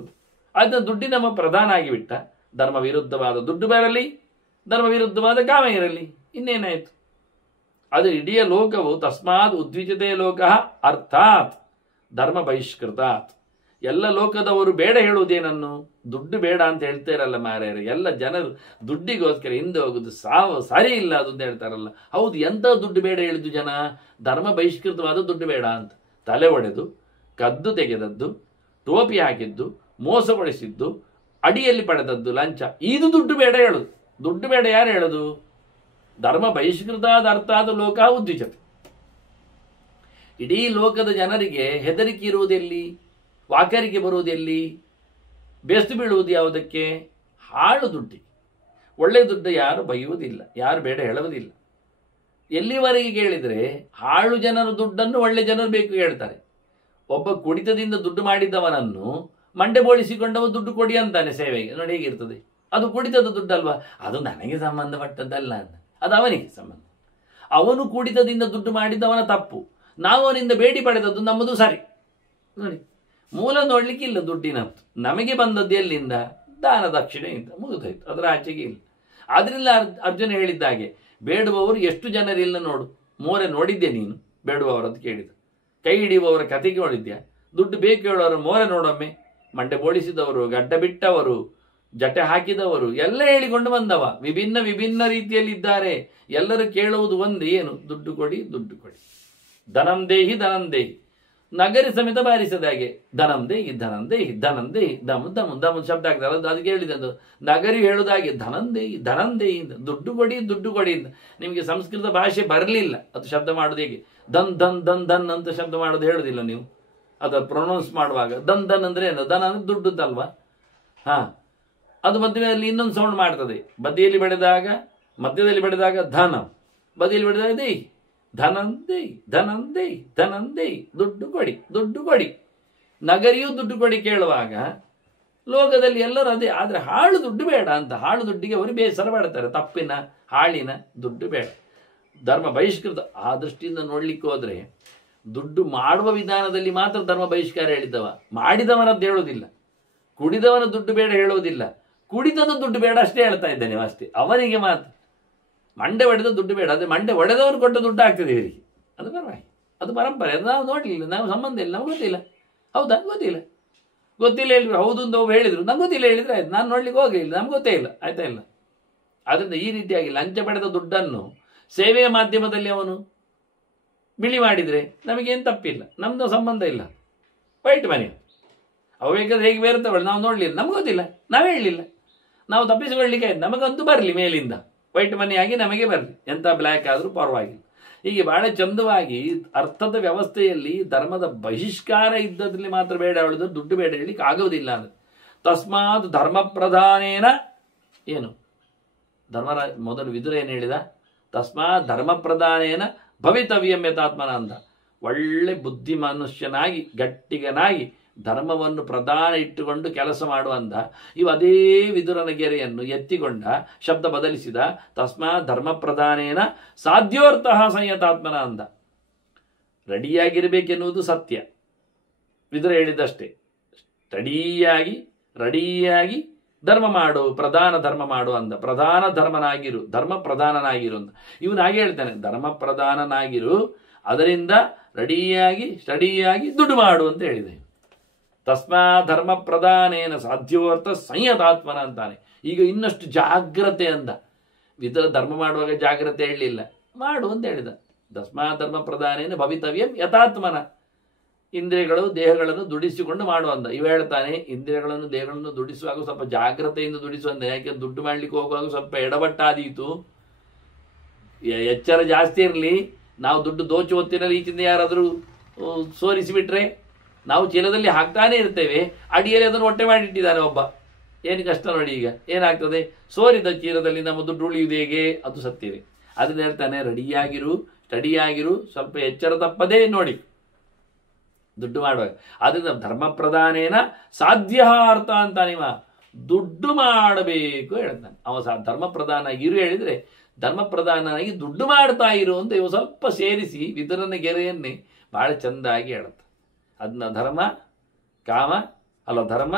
ಅದನ್ನ ದುಡ್ಡಿನವ ಪ್ರಧಾನ ಆಗಿಬಿಟ್ಟ. ಧರ್ಮ ವಿರುದ್ಧವಾದ ದುಡ್ಡು ಬರಲಿ, ಧರ್ಮ ವಿರುದ್ಧವಾದ ಕಾಮ ಇರಲಿ, ಇನ್ನೇನಾಯ್ತು? ಅದು ಇಡೀ ಲೋಕವು ತಸ್ಮಾತ್ ಉದ್ವಿಜತೆ ಲೋಕ ಅರ್ಥಾತ್ ಧರ್ಮ ಬಹಿಷ್ಕೃತಾತ್. ಎಲ್ಲ ಲೋಕದವರು ಬೇಡ ಹೇಳುವುದೇನನ್ನು? ದುಡ್ಡು ಬೇಡ ಅಂತ ಹೇಳ್ತಾರಲ್ಲ ಮಾರ್ಯಾರು. ಎಲ್ಲ ಜನರು ದುಡ್ಡಿಗೋಸ್ಕರ ಹಿಂದೆ ಹೋಗುದು ಸರಿ ಇಲ್ಲ ಅದು ಅಂತ ಹೇಳ್ತಾರಲ್ಲ. ಹೌದು, ಎಂತ ದುಡ್ಡು ಬೇಡ ಹೇಳಿದ್ದು ಜನ? ಧರ್ಮ ಬಹಿಷ್ಕೃತವಾದ ದುಡ್ಡು ಬೇಡ ಅಂತ. ತಲೆ ಒಡೆದು, ಕದ್ದು ತೆಗೆದದ್ದು, ಟೋಪಿ ಹಾಕಿದ್ದು, ಮೋಸಗೊಳಿಸಿದ್ದು, ಅಡಿಯಲ್ಲಿ ಪಡೆದದ್ದು, ಲಂಚ, ಇದು ದುಡ್ಡು ಬೇಡ ಹೇಳುದು. ದುಡ್ಡು ಬೇಡ ಯಾರು ಹೇಳುದು? ಧರ್ಮ ಬಹಿಷ್ಕೃತ ಅರ್ಥ ಆದ ಲೋಕ ಉದ್ವಿಜತೆ. ಇಡೀ ಲೋಕದ ಜನರಿಗೆ ಹೆದರಿಕೆ ಇರುವುದೆಲ್ಲಿ? ವಾಕರಿಕೆ ಬರುವುದೆಲ್ಲಿ? ಬೇಸ್ತು ಬೀಳುವುದು ಯಾವುದಕ್ಕೆ? ಹಾಳು ದುಡ್ಡಿ. ಒಳ್ಳೆ ದುಡ್ಡು ಯಾರು ಬೈಯುವುದಿಲ್ಲ, ಯಾರು ಬೇಡ ಹೇಳುವುದಿಲ್ಲ. ಎಲ್ಲಿವರೆಗೆ ಕೇಳಿದರೆ ಹಾಳು ಜನರ ದುಡ್ಡನ್ನು ಒಳ್ಳೆ ಜನರು ಬೇಕು ಹೇಳ್ತಾರೆ. ಒಬ್ಬ ಕುಡಿತದಿಂದ ದುಡ್ಡು ಮಾಡಿದ್ದವನನ್ನು ಮಂಡೆ ಬೋಳಿಸಿಕೊಂಡವ ದುಡ್ಡು ಕೊಡಿ ಅಂತಾನೆ ಸೇವೆಗೆ. ನೋಡಿ ಹೇಗಿರ್ತದೆ. ಅದು ಕುಡಿತದ ದುಡ್ಡಲ್ವಾ? ಅದು ನನಗೆ ಸಂಬಂಧಪಟ್ಟದ್ದಲ್ಲ ಅಂತ, ಅದು ಅವನಿಗೆ ಸಂಬಂಧ. ಅವನು ಕುಡಿತದಿಂದ ದುಡ್ಡು ಮಾಡಿದ್ದವನ ತಪ್ಪು, ನಾವು ಅವನಿಂದ ಬೇಡಿ ಪಡೆದದ್ದು ನಮ್ಮದು ಸರಿ. ನೋಡಿ, ಮೂಲ ನೋಡ್ಲಿಕ್ಕಿಲ್ಲ ದುಡ್ಡಿನದ್ದು. ನಮಗೆ ಬಂದದ್ದು ಎಲ್ಲಿಂದ? ದಾನ ದಕ್ಷಿಣೆಯಿಂದ. ಮುಗಿದೋಯ್ತು, ಅದರ ಆಚೆಗೆ ಇಲ್ಲ. ಆದ್ರಿಂದ ಅರ್ಜುನ ಹೇಳಿದ್ದಾಗೆ, ಬೇಡುವವರು ಎಷ್ಟು ಜನರಿಲ್ಲ ನೋಡು. ಮೋರೆ ನೋಡಿದ್ದೆ ನೀನು ಬೇಡುವವರದ್ದು ಕೇಳಿದ? ಕೈ ಹಿಡಿಯುವವರ ಕತೆಗೆ ನೋಡಿದ್ಯಾ? ದುಡ್ಡು ಬೇಕು ಹೇಳೋರು ಮೋರೆ ನೋಡೊಮ್ಮೆ. ಮಂಡೆ ಬೋಳಿಸಿದವರು, ಗಡ್ಡ ಬಿಟ್ಟವರು, ಜಟೆ ಹಾಕಿದವರು ಎಲ್ಲ ಹೇಳಿಕೊಂಡು ಬಂದವ. ವಿಭಿನ್ನ ವಿಭಿನ್ನ ರೀತಿಯಲ್ಲಿ ಇದ್ದಾರೆ. ಎಲ್ಲರೂ ಕೇಳುವುದು ಒಂದು, ಏನು? ದುಡ್ಡು ಕೊಡಿ, ದುಡ್ಡು ಕೊಡಿ. ಧನಂ ದೇಹಿ, ಧನಂ ದೇಹಿ. ನಗರಿ ಸಮೇತ ಬಾರಿಸದ ಹಾಗೆ ಧನಂ ದೇಹಿ, ಧನಂ ದೇಹಿ, ಧನಂ ದೇಹಿ. ದಮ್ ದಮ್ ದಮ್ ಶಬ್ದ ಆಗ್ತದೆ, ಅದಕ್ಕೆ ಹೇಳಿದ್ದು. ನಗರಿ ಹೇಳುದಾಗೆ ಧನಂ ದೇಹಿ, ಧನಂ ದೇಹಿ. ದುಡ್ಡು ಕೊಡಿ, ದುಡ್ಡು ಕೊಡಿ ಅಂತ. ನಿಮಗೆ ಸಂಸ್ಕೃತ ಭಾಷೆ ಬರಲಿಲ್ಲ, ಅದು ಶಬ್ದ ಮಾಡೋದು ಹೇಗೆ? ದನ್ ದನ್ ದನ್ ದನ್ ಅಂತ ಶಬ್ದ ಮಾಡೋದು ಹೇಳುದಿಲ್ಲ ನೀವು? ಅದು ಪ್ರೊನೌನ್ಸ್ ಮಾಡುವಾಗ ದನ್ ದನ್ ಅಂದ್ರೆ ಏನು? ದನ ಅಂದ್ರೆ ದುಡ್ಡುದಲ್ವಾ? ಹಾ, ಅದು ಮಧ್ಯದಲ್ಲಿ ಇನ್ನೊಂದು ಸೌಂಡ್ ಮಾಡ್ತದೆ. ಬದಿಯಲ್ಲಿ ಬೆಳೆದಾಗ, ಮಧ್ಯದಲ್ಲಿ ಬೆಳೆದಾಗ ಧನ, ಬದಿಯಲ್ಲಿ ಬೆಳೆದಾಗ ದೇಹಿ. ಧನಂದೇ ಧನಂದೇ ಧನಂದೇ. ದುಡ್ಡು ಕೊಡಿ, ದುಡ್ಡು ಕೊಡಿ. ನಗರಿಯೂ ದುಡ್ಡು ಕೊಡಿ ಕೇಳುವಾಗ ಲೋಕದಲ್ಲಿ ಎಲ್ಲರೂ ಅದೇ. ಆದರೆ ಹಾಳು ದುಡ್ಡು ಬೇಡ ಅಂತ. ಹಾಳು ದುಡ್ಡಿಗೆ ಅವರು ಬೇಸರ ಪಡ್ತಾರೆ. ತಪ್ಪಿನ, ಹಾಳಿನ ದುಡ್ಡು ಬೇಡ. ಧರ್ಮ ಬಹಿಷ್ಕೃತ. ಆ ದೃಷ್ಟಿಯಿಂದ ನೋಡ್ಲಿಕ್ಕೆ ಹೋದ್ರೆ ದುಡ್ಡು ಮಾಡುವ ವಿಧಾನದಲ್ಲಿ ಮಾತ್ರ ಧರ್ಮ ಬಹಿಷ್ಕಾರ ಹೇಳಿದ್ದವ. ಮಾಡಿದವನದ್ದು ಹೇಳುವುದಿಲ್ಲ. ಕುಡಿದವನ ದುಡ್ಡು ಬೇಡ ಹೇಳುವುದಿಲ್ಲ. ಕುಡಿತದ ದುಡ್ಡು ಬೇಡ ಅಷ್ಟೇ ಹೇಳ್ತಾ ಇದ್ದೇನೆ ಅಷ್ಟೇ. ಅವನಿಗೆ ಮಾತ್ರ ಮಂಡೆ ಹೊಡೆದ ದುಡ್ಡು ಬೇಡ. ಅದೇ ಮಂಡೆ ಹೊಡೆದವನು ಕೊಟ್ಟ ದುಡ್ಡು ಆಗ್ತದೆ ಇವರಿಗೆ. ಅದು ಪರವಾಗಿ, ಅದು ಪರಂಪರೆ. ಅದು ನಾವು ನೋಡಲಿಲ್ಲ, ನಾವು ಸಂಬಂಧ ಇಲ್ಲ, ನಮ್ಗೆ ಗೊತ್ತಿಲ್ಲ. ಹೌದಾ? ಗೊತ್ತಿಲ್ಲ. ಗೊತ್ತಿಲ್ಲ ಹೇಳಿದ್ರು ಹೌದು ಅಂತ ಒಬ್ಬ ಹೇಳಿದ್ರು, ನಂಗೆ ಗೊತ್ತಿಲ್ಲ ಹೇಳಿದ್ರೆ ಆಯ್ತು. ನಾನು ನೋಡ್ಲಿಕ್ಕೆ ಹೋಗಲಿಲ್ಲ, ನಮ್ಗೆ ಗೊತ್ತೇ ಇಲ್ಲ, ಆಯ್ತಾ ಇಲ್ಲ. ಅದರಿಂದ ಈ ರೀತಿಯಾಗಿ ಲಂಚ ಪಡೆದ ದುಡ್ಡನ್ನು ಸೇವೆಯ ಮಾಧ್ಯಮದಲ್ಲಿ ಅವನು ಬಿಳಿ ಮಾಡಿದರೆ ನಮಗೇನು ತಪ್ಪಿಲ್ಲ, ನಮ್ದು ಸಂಬಂಧ ಇಲ್ಲ. ವೈಟ್ ಮನಿ ಅವು ಬೇಕಾದ್ರೆ ಹೇಗೆ ಬೇರೆ ತಗೊಳ್ಳಿ, ನಾವು ನೋಡಲಿಲ್ಲ, ನಮ್ಗೆ ಗೊತ್ತಿಲ್ಲ, ನಾವೇ ಹೇಳಲಿಲ್ಲ. ನಾವು ತಪ್ಪಿಸಿಕೊಳ್ಳಲಿಕ್ಕೆ ನಮಗಂತೂ ಬರಲಿ ಮೇಲಿಂದ, ವೈಟ್ ಮನಿ ಆಗಿ ನಮಗೆ ಬರಲಿ, ಎಂಥ ಬ್ಲ್ಯಾಕ್ ಆದರೂ ಪರವಾಗಿಲ್ಲ. ಹೀಗೆ ಬಹಳ ಚಂದವಾಗಿ ಅರ್ಥದ ವ್ಯವಸ್ಥೆಯಲ್ಲಿ ಧರ್ಮದ ಬಹಿಷ್ಕಾರ ಇದ್ದದ್ರಲ್ಲಿ ಮಾತ್ರ ಬೇಡ ಹೇಳಿದ್ರು, ದುಡ್ಡು ಬೇಡ ಹೇಳಲಿಕ್ಕೆ ಆಗುವುದಿಲ್ಲ ಅಂದರೆ. ತಸ್ಮಾತ್ ಧರ್ಮ ಪ್ರಧಾನೇನ ಏನು ಮೊದಲು ವಿದುರ ಏನು ಹೇಳಿದ? ತಸ್ಮಾತ್ ಧರ್ಮ ಪ್ರಧಾನೇನ ಭವಿತವ್ಯಂ ಯಥಾತ್ಮನ ಅಂದ. ಒಳ್ಳೆ ಬುದ್ಧಿ ಮನುಷ್ಯನಾಗಿ ಗಟ್ಟಿಗನಾಗಿ ಧರ್ಮವನ್ನು ಪ್ರಧಾನ ಇಟ್ಟುಕೊಂಡು ಕೆಲಸ ಮಾಡುವಂದ. ಇವು ಅದೇ ವಿದುರನ ಗೆರೆಯನ್ನು ಎತ್ತಿಕೊಂಡ, ಶಬ್ದ ಬದಲಿಸಿದ. ತಸ್ಮಾತ್ ಧರ್ಮ ಪ್ರಧಾನೇನ ಸಾಧ್ಯೋರ್ಥಃ ಸಂಯತಾತ್ಮನ ಅಂದ. ರೆಡಿಯಾಗಿರಬೇಕೆನ್ನುವುದು ಸತ್ಯ, ವಿದುರ ಹೇಳಿದಷ್ಟೇ. ರೆಡಿಯಾಗಿ ಧರ್ಮ ಮಾಡು, ಪ್ರಧಾನ ಧರ್ಮ ಮಾಡು ಅಂದ. ಪ್ರಧಾನ ಧರ್ಮನಾಗಿರು, ಧರ್ಮ ಪ್ರಧಾನನಾಗಿರು ಅಂತ. ಇವನು ಹಾಗೆ ಹೇಳ್ತಾನೆ, ಧರ್ಮ ಪ್ರಧಾನನಾಗಿರು, ಅದರಿಂದ ಸ್ಟಡಿಯಾಗಿ ದುಡ್ಡು ಮಾಡು ಅಂತ ಹೇಳಿದೆ. ತಸ್ಮಾ ಧರ್ಮ ಪ್ರಧಾನೇನ ಸಾಧ್ಯೋರ್ಥ ಸಂಯತಾತ್ಮನ ಅಂತಾನೆ. ಈಗ ಇನ್ನಷ್ಟು ಜಾಗ್ರತೆ ಅಂದ. ವಿದುರ ಧರ್ಮ ಮಾಡುವಾಗ ಜಾಗ್ರತೆ ಹೇಳಲಿಲ್ಲ, ಮಾಡು ಅಂತ ಹೇಳಿದ. ತಸ್ಮಾ ಧರ್ಮ ಪ್ರಧಾನೇನ ಭವಿತವ್ಯಂ ಯಥಾತ್ಮನ. ಇಂದ್ರಿಯಗಳು ದೇಹಗಳನ್ನು ದುಡಿಸಿಕೊಂಡು ಮಾಡುವಂದ. ಇವ ಹೇಳ್ತಾನೆ, ಇಂದ್ರಿಯಗಳನ್ನು ದೇಹಗಳನ್ನು ದುಡಿಸುವಾಗ ಸ್ವಲ್ಪ ಜಾಗ್ರತೆಯಿಂದ ದುಡಿಸುವಂದ. ಯಾಕೆ ದುಡ್ಡು ಮಾಡ್ಲಿಕ್ಕೆ ಹೋಗುವಾಗ ಸ್ವಲ್ಪ ಎಡವಟ್ಟಾದೀತು, ಎಚ್ಚರ ಜಾಸ್ತಿ ಇರಲಿ. ನಾವು ದುಡ್ಡು ದೋಚು ಹೊತ್ತಿನಲ್ಲಿ ಈಚಿಂದ ಯಾರಾದರೂ ಸೋರಿಸಿಬಿಟ್ರೆ ನಾವು ಚೀಲದಲ್ಲಿ ಹಾಕ್ತಾನೆ ಇರ್ತೇವೆ, ಅಡಿಯಲ್ಲಿ ಅದನ್ನು ಹೊಟ್ಟೆ ಮಾಡಿಟ್ಟಿದ್ದಾನೆ ಒಬ್ಬ. ಏನು ಕಷ್ಟ ನೋಡಿ. ಈಗ ಏನಾಗ್ತದೆ? ಸೋರಿದ ಚೀಲದಲ್ಲಿ ನಮ್ಮ ದುಡ್ಡು ಉಳಿಯುವುದು ಹೇಗೆ? ಅದು ಸತ್ಯವೇ. ಅದನ್ನ ಹೇಳ್ತಾನೆ, ಸ್ಟಡಿಯಾಗಿರು, ಸ್ವಲ್ಪ ಎಚ್ಚರ ತಪ್ಪದೇ ನೋಡಿ ದುಡ್ಡು ಮಾಡುವಾಗ. ಅದರಿಂದ ಧರ್ಮ ಪ್ರಧಾನೇನ ಸಾಧ್ಯ ಅರ್ಥ ಅಂತ ನೀವ ದುಡ್ಡು ಮಾಡಬೇಕು ಹೇಳ್ತಾನೆ. ಅವ ಧರ್ಮ ಪ್ರಧಾನ ಇರು ಹೇಳಿದ್ರೆ ಧರ್ಮ ಪ್ರಧಾನನಾಗಿ ದುಡ್ಡು ಮಾಡ್ತಾ ಇರು ಅಂತ ಇವು ಸ್ವಲ್ಪ ಸೇರಿಸಿ ವಿದುರನ ಗೆರೆಯನ್ನೇ ಬಹಳ ಚಂದಾಗಿ ಹೇಳುತ್ತೆ. ಅದನ್ನ ಧರ್ಮ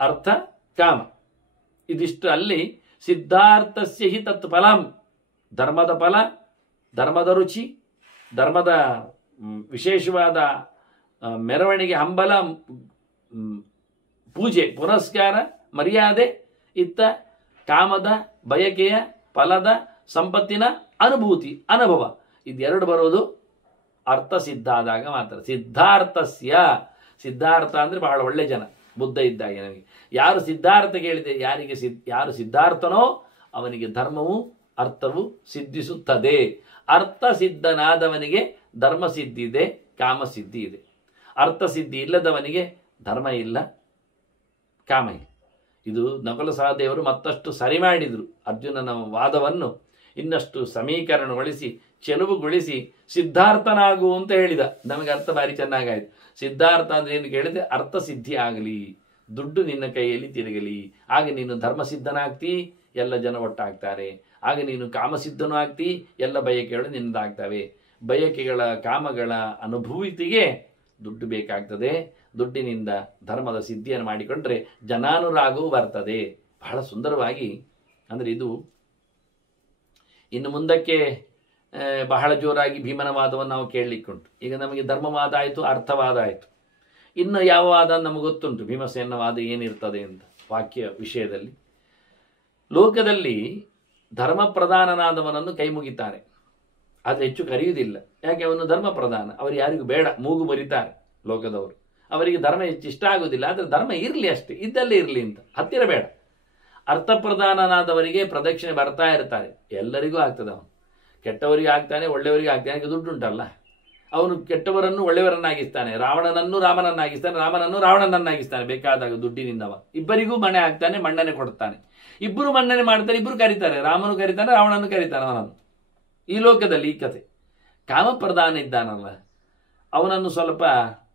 ಅರ್ಥ ಕಾಮ ಇದಿಷ್ಟು ಅಲ್ಲಿ ಸಿದ್ಧಾರ್ಥಸ್ಯ ಹಿ ತತ್ ಫಲಂ. ಧರ್ಮದ ಫಲ, ಧರ್ಮದ ರುಚಿ, ಧರ್ಮದ ವಿಶೇಷವಾದ ಮೆರವಣಿಗೆ ಹಂಬಲ ಪೂಜೆ, ಪುರಸ್ಕಾರ, ಮರ್ಯಾದೆ, ಇತ್ತ ಕಾಮದ, ಬಯಕೆಯ, ಫಲದ, ಸಂಪತ್ತಿನ ಅನುಭೂತಿ, ಅನುಭವ, ಇದೆರಡು ಬರೋದು ಅರ್ಥ ಸಿದ್ಧ ಆದಾಗ ಮಾತ್ರ. ಸಿದ್ಧಾರ್ಥಸ್ಯ, ಸಿದ್ಧಾರ್ಥ ಅಂದರೆ ಬಹಳ ಒಳ್ಳೆ ಜನ, ಬುದ್ಧ ಇದ್ದಾಗ ನನಗೆ ಯಾರು ಸಿದ್ಧಾರ್ಥ ಕೇಳಿದೆ, ಯಾರು ಸಿದ್ಧಾರ್ಥನೋ ಅವನಿಗೆ ಧರ್ಮವು ಅರ್ಥವು ಸಿದ್ಧಿಸುತ್ತದೆ. ಅರ್ಥ ಸಿದ್ಧನಾದವನಿಗೆ ಧರ್ಮ ಸಿದ್ಧಿ ಇದೆ, ಕಾಮ ಸಿದ್ಧಿ ಇದೆ. ಅರ್ಥ ಸಿದ್ಧಿ ಇಲ್ಲದವನಿಗೆ ಧರ್ಮ ಇಲ್ಲ, ಕಾಮ ಇಲ್ಲ. ಇದು ನಕುಲ ಸಹದೇವರು ಮತ್ತಷ್ಟು ಸರಿ ಮಾಡಿದರು. ಅರ್ಜುನನ ವಾದವನ್ನು ಇನ್ನಷ್ಟು ಸಮೀಕರಣಗೊಳಿಸಿ ಚೆಲುವುಗೊಳಿಸಿ ಸಿದ್ಧಾರ್ಥನಾಗು ಅಂತ ಹೇಳಿದ. ನಮಗೆ ಅರ್ಥ ಭಾರಿ ಚೆನ್ನಾಗಾಯ್ತು. ಸಿದ್ಧಾರ್ಥ ಅಂದ್ರೆ ಏನು ಕೇಳಿದ್ರೆ ಅರ್ಥ ಸಿದ್ಧಿ ಆಗಲಿ, ದುಡ್ಡು ನಿನ್ನ ಕೈಯಲ್ಲಿ ತಿರುಗಲಿ, ಆಗ ನೀನು ಧರ್ಮಸಿದ್ಧನಾಗ್ತಿ, ಎಲ್ಲ ಜನ ಒಟ್ಟಾಗ್ತಾರೆ. ಆಗ ನೀನು ಕಾಮಸಿದ್ಧನೂ ಆಗ್ತಿ, ಎಲ್ಲ ಬಯಕೆಗಳು ನಿನ್ನದಾಗ್ತವೆ. ಬಯಕೆಗಳ ಕಾಮಗಳ ಅನುಭೂತಿಗೆ ದುಡ್ಡು ಬೇಕಾಗ್ತದೆ. ದುಡ್ಡಿನಿಂದ ಧರ್ಮದ ಸಿದ್ಧಿಯನ್ನು ಮಾಡಿಕೊಂಡ್ರೆ ಜನಾನುರಾಗವೂ ಬರ್ತದೆ. ಬಹಳ ಸುಂದರವಾಗಿ ಅಂದರೆ ಇದು ಇನ್ನು ಮುಂದಕ್ಕೆ ಬಹಳ ಜೋರಾಗಿ ಭೀಮನ ವಾದವನ್ನು ನಾವು ಕೇಳಲಿಕ್ಕುಂಟು. ಈಗ ನಮಗೆ ಧರ್ಮವಾದ ಆಯಿತು, ಅರ್ಥವಾದ ಆಯಿತು. ಇನ್ನು ಯಾವ ವಾದ ನಮಗೆ ಗೊತ್ತುಂಟು, ಭೀಮಸೇನ ವಾದ ಏನಿರ್ತದೆ ಅಂತ. ವಾಕ್ಯ ವಿಷಯದಲ್ಲಿ ಲೋಕದಲ್ಲಿ ಧರ್ಮ ಪ್ರಧಾನನಾದವನನ್ನು ಕೈ ಮುಗಿತಾರೆ, ಆದರೆ ಹೆಚ್ಚು ಕರೆಯುವುದಿಲ್ಲ. ಯಾಕೆ? ಅವನು ಧರ್ಮ ಪ್ರಧಾನ, ಅವರು ಯಾರಿಗೂ ಬೇಡ, ಮೂಗು ಬರಿತಾರೆ ಲೋಕದವರು. ಅವರಿಗೆ ಧರ್ಮ ಹೆಚ್ಚು ಇಷ್ಟ ಆಗುವುದಿಲ್ಲ, ಆದರೆ ಧರ್ಮ ಇರಲಿ ಅಷ್ಟೇ, ಇದ್ದಲ್ಲೇ ಇರಲಿ ಅಂತ, ಹತ್ತಿರ ಬೇಡ. ಅರ್ಥಪ್ರಧಾನನಾದವರಿಗೆ ಪ್ರದಕ್ಷಿಣೆ ಬರ್ತಾ ಇರ್ತಾರೆ, ಎಲ್ಲರಿಗೂ ಆಗ್ತದೆ. ಅವನು ಕೆಟ್ಟವರಿಗೆ ಆಗ್ತಾನೆ, ಒಳ್ಳೆಯವರಿಗೆ ಆಗ್ತಾನೆ. ಅದಕ್ಕೆ ದುಡ್ಡುಂಟಲ್ಲ, ಅವನು ಕೆಟ್ಟವರನ್ನು ಒಳ್ಳೆಯವರನ್ನಾಗಿಸ್ತಾನೆ, ರಾವಣನನ್ನು ರಾಮನನ್ನಾಗಿಸ್ತಾನೆ, ರಾಮನನ್ನು ರಾವಣನನ್ನಾಗಿಸ್ತಾನೆ ಬೇಕಾದಾಗ ದುಡ್ಡಿನಿಂದವ. ಇಬ್ಬರಿಗೂ ಮಣೆ ಆಗ್ತಾನೆ, ಮಣ್ಣನೆ ಕೊಡ್ತಾನೆ. ಇಬ್ಬರು ಮಣ್ಣನೆ ಮಾಡ್ತಾರೆ, ಇಬ್ಬರು ಕರೀತಾರೆ, ರಾಮನು ಕರೀತಾನೆ, ರಾವಣನು ಕರೀತಾನೆ ಅವನನ್ನು. ಈ ಲೋಕದಲ್ಲಿ ಈ ಕಥೆ. ಕಾಮಪ್ರಧಾನ ಇದ್ದಾನಲ್ಲ, ಅವನನ್ನು ಸ್ವಲ್ಪ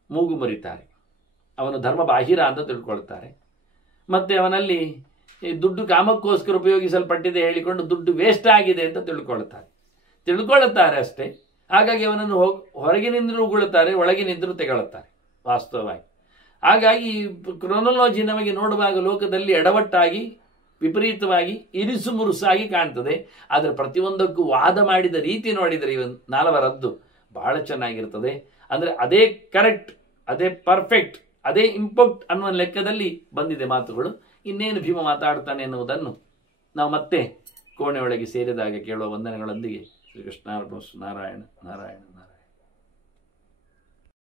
ಮೂಗು ಮುರಿತಾರೆ, ಅವನು ಧರ್ಮ ಬಾಹಿರ ಅಂತ ತಿಳ್ಕೊಳ್ತಾರೆ. ಮತ್ತೆ ಅವನಲ್ಲಿ ದುಡ್ಡು ಕಾಮಕ್ಕೋಸ್ಕರ ಉಪಯೋಗಿಸಲ್ಪಟ್ಟಿದೆ ಹೇಳಿಕೊಂಡು ದುಡ್ಡು ವೇಸ್ಟ್ ಆಗಿದೆ ಅಂತ ತಿಳ್ಕೊಳ್ಳುತ್ತಾರೆ ಅಷ್ಟೇ. ಹಾಗಾಗಿ ಅವನನ್ನು ಹೊರಗಿನಿಂದಲೂ ಉಗುಳುತ್ತಾರೆ, ಒಳಗಿನಿಂದಲೂ ತೆಗೊಳ್ಳುತ್ತಾರೆ ವಾಸ್ತವವಾಗಿ. ಹಾಗಾಗಿ ಕ್ರೊನಾಲಜಿ ನಮಗೆ ನೋಡುವಾಗ ಲೋಕದಲ್ಲಿ ಎಡವಟ್ಟಾಗಿ ವಿಪರೀತವಾಗಿ ಇರಿಸು ಮುರುಸಾಗಿ ಕಾಣ್ತದೆ. ಆದರೆ ಪ್ರತಿಯೊಂದಕ್ಕೂ ವಾದ ಮಾಡಿದ ರೀತಿ ನೋಡಿದರೆ ಇವನ್ ನಾಲ್ವರದ್ದು ಬಹಳ ಚೆನ್ನಾಗಿರ್ತದೆ. ಅಂದರೆ ಅದೇ ಕರೆಕ್ಟ್, ಅದೇ ಪರ್ಫೆಕ್ಟ್, ಅದೇ ಇಂಪಾಕ್ಟ್ ಅನ್ನುವ ಲೆಕ್ಕದಲ್ಲಿ ಬಂದಿದೆ ಮಾತುಗಳು. ಇನ್ನೇನು ಭೀಮ ಮಾತಾಡ್ತಾನೆ ಎನ್ನುವುದನ್ನು ನಾವು ಮತ್ತೆ ಕೋಣೆಯೊಳಗೆ ಸೇರಿದಾಗ ಕೇಳುವ ವಂದನೆಗಳೊಂದಿಗೆ ಶ್ರೀಕೃಷ್ಣಾರ್ಪಣಮಸ್ತು. ನಾರಾಯಣ ನಾರಾಯಣ.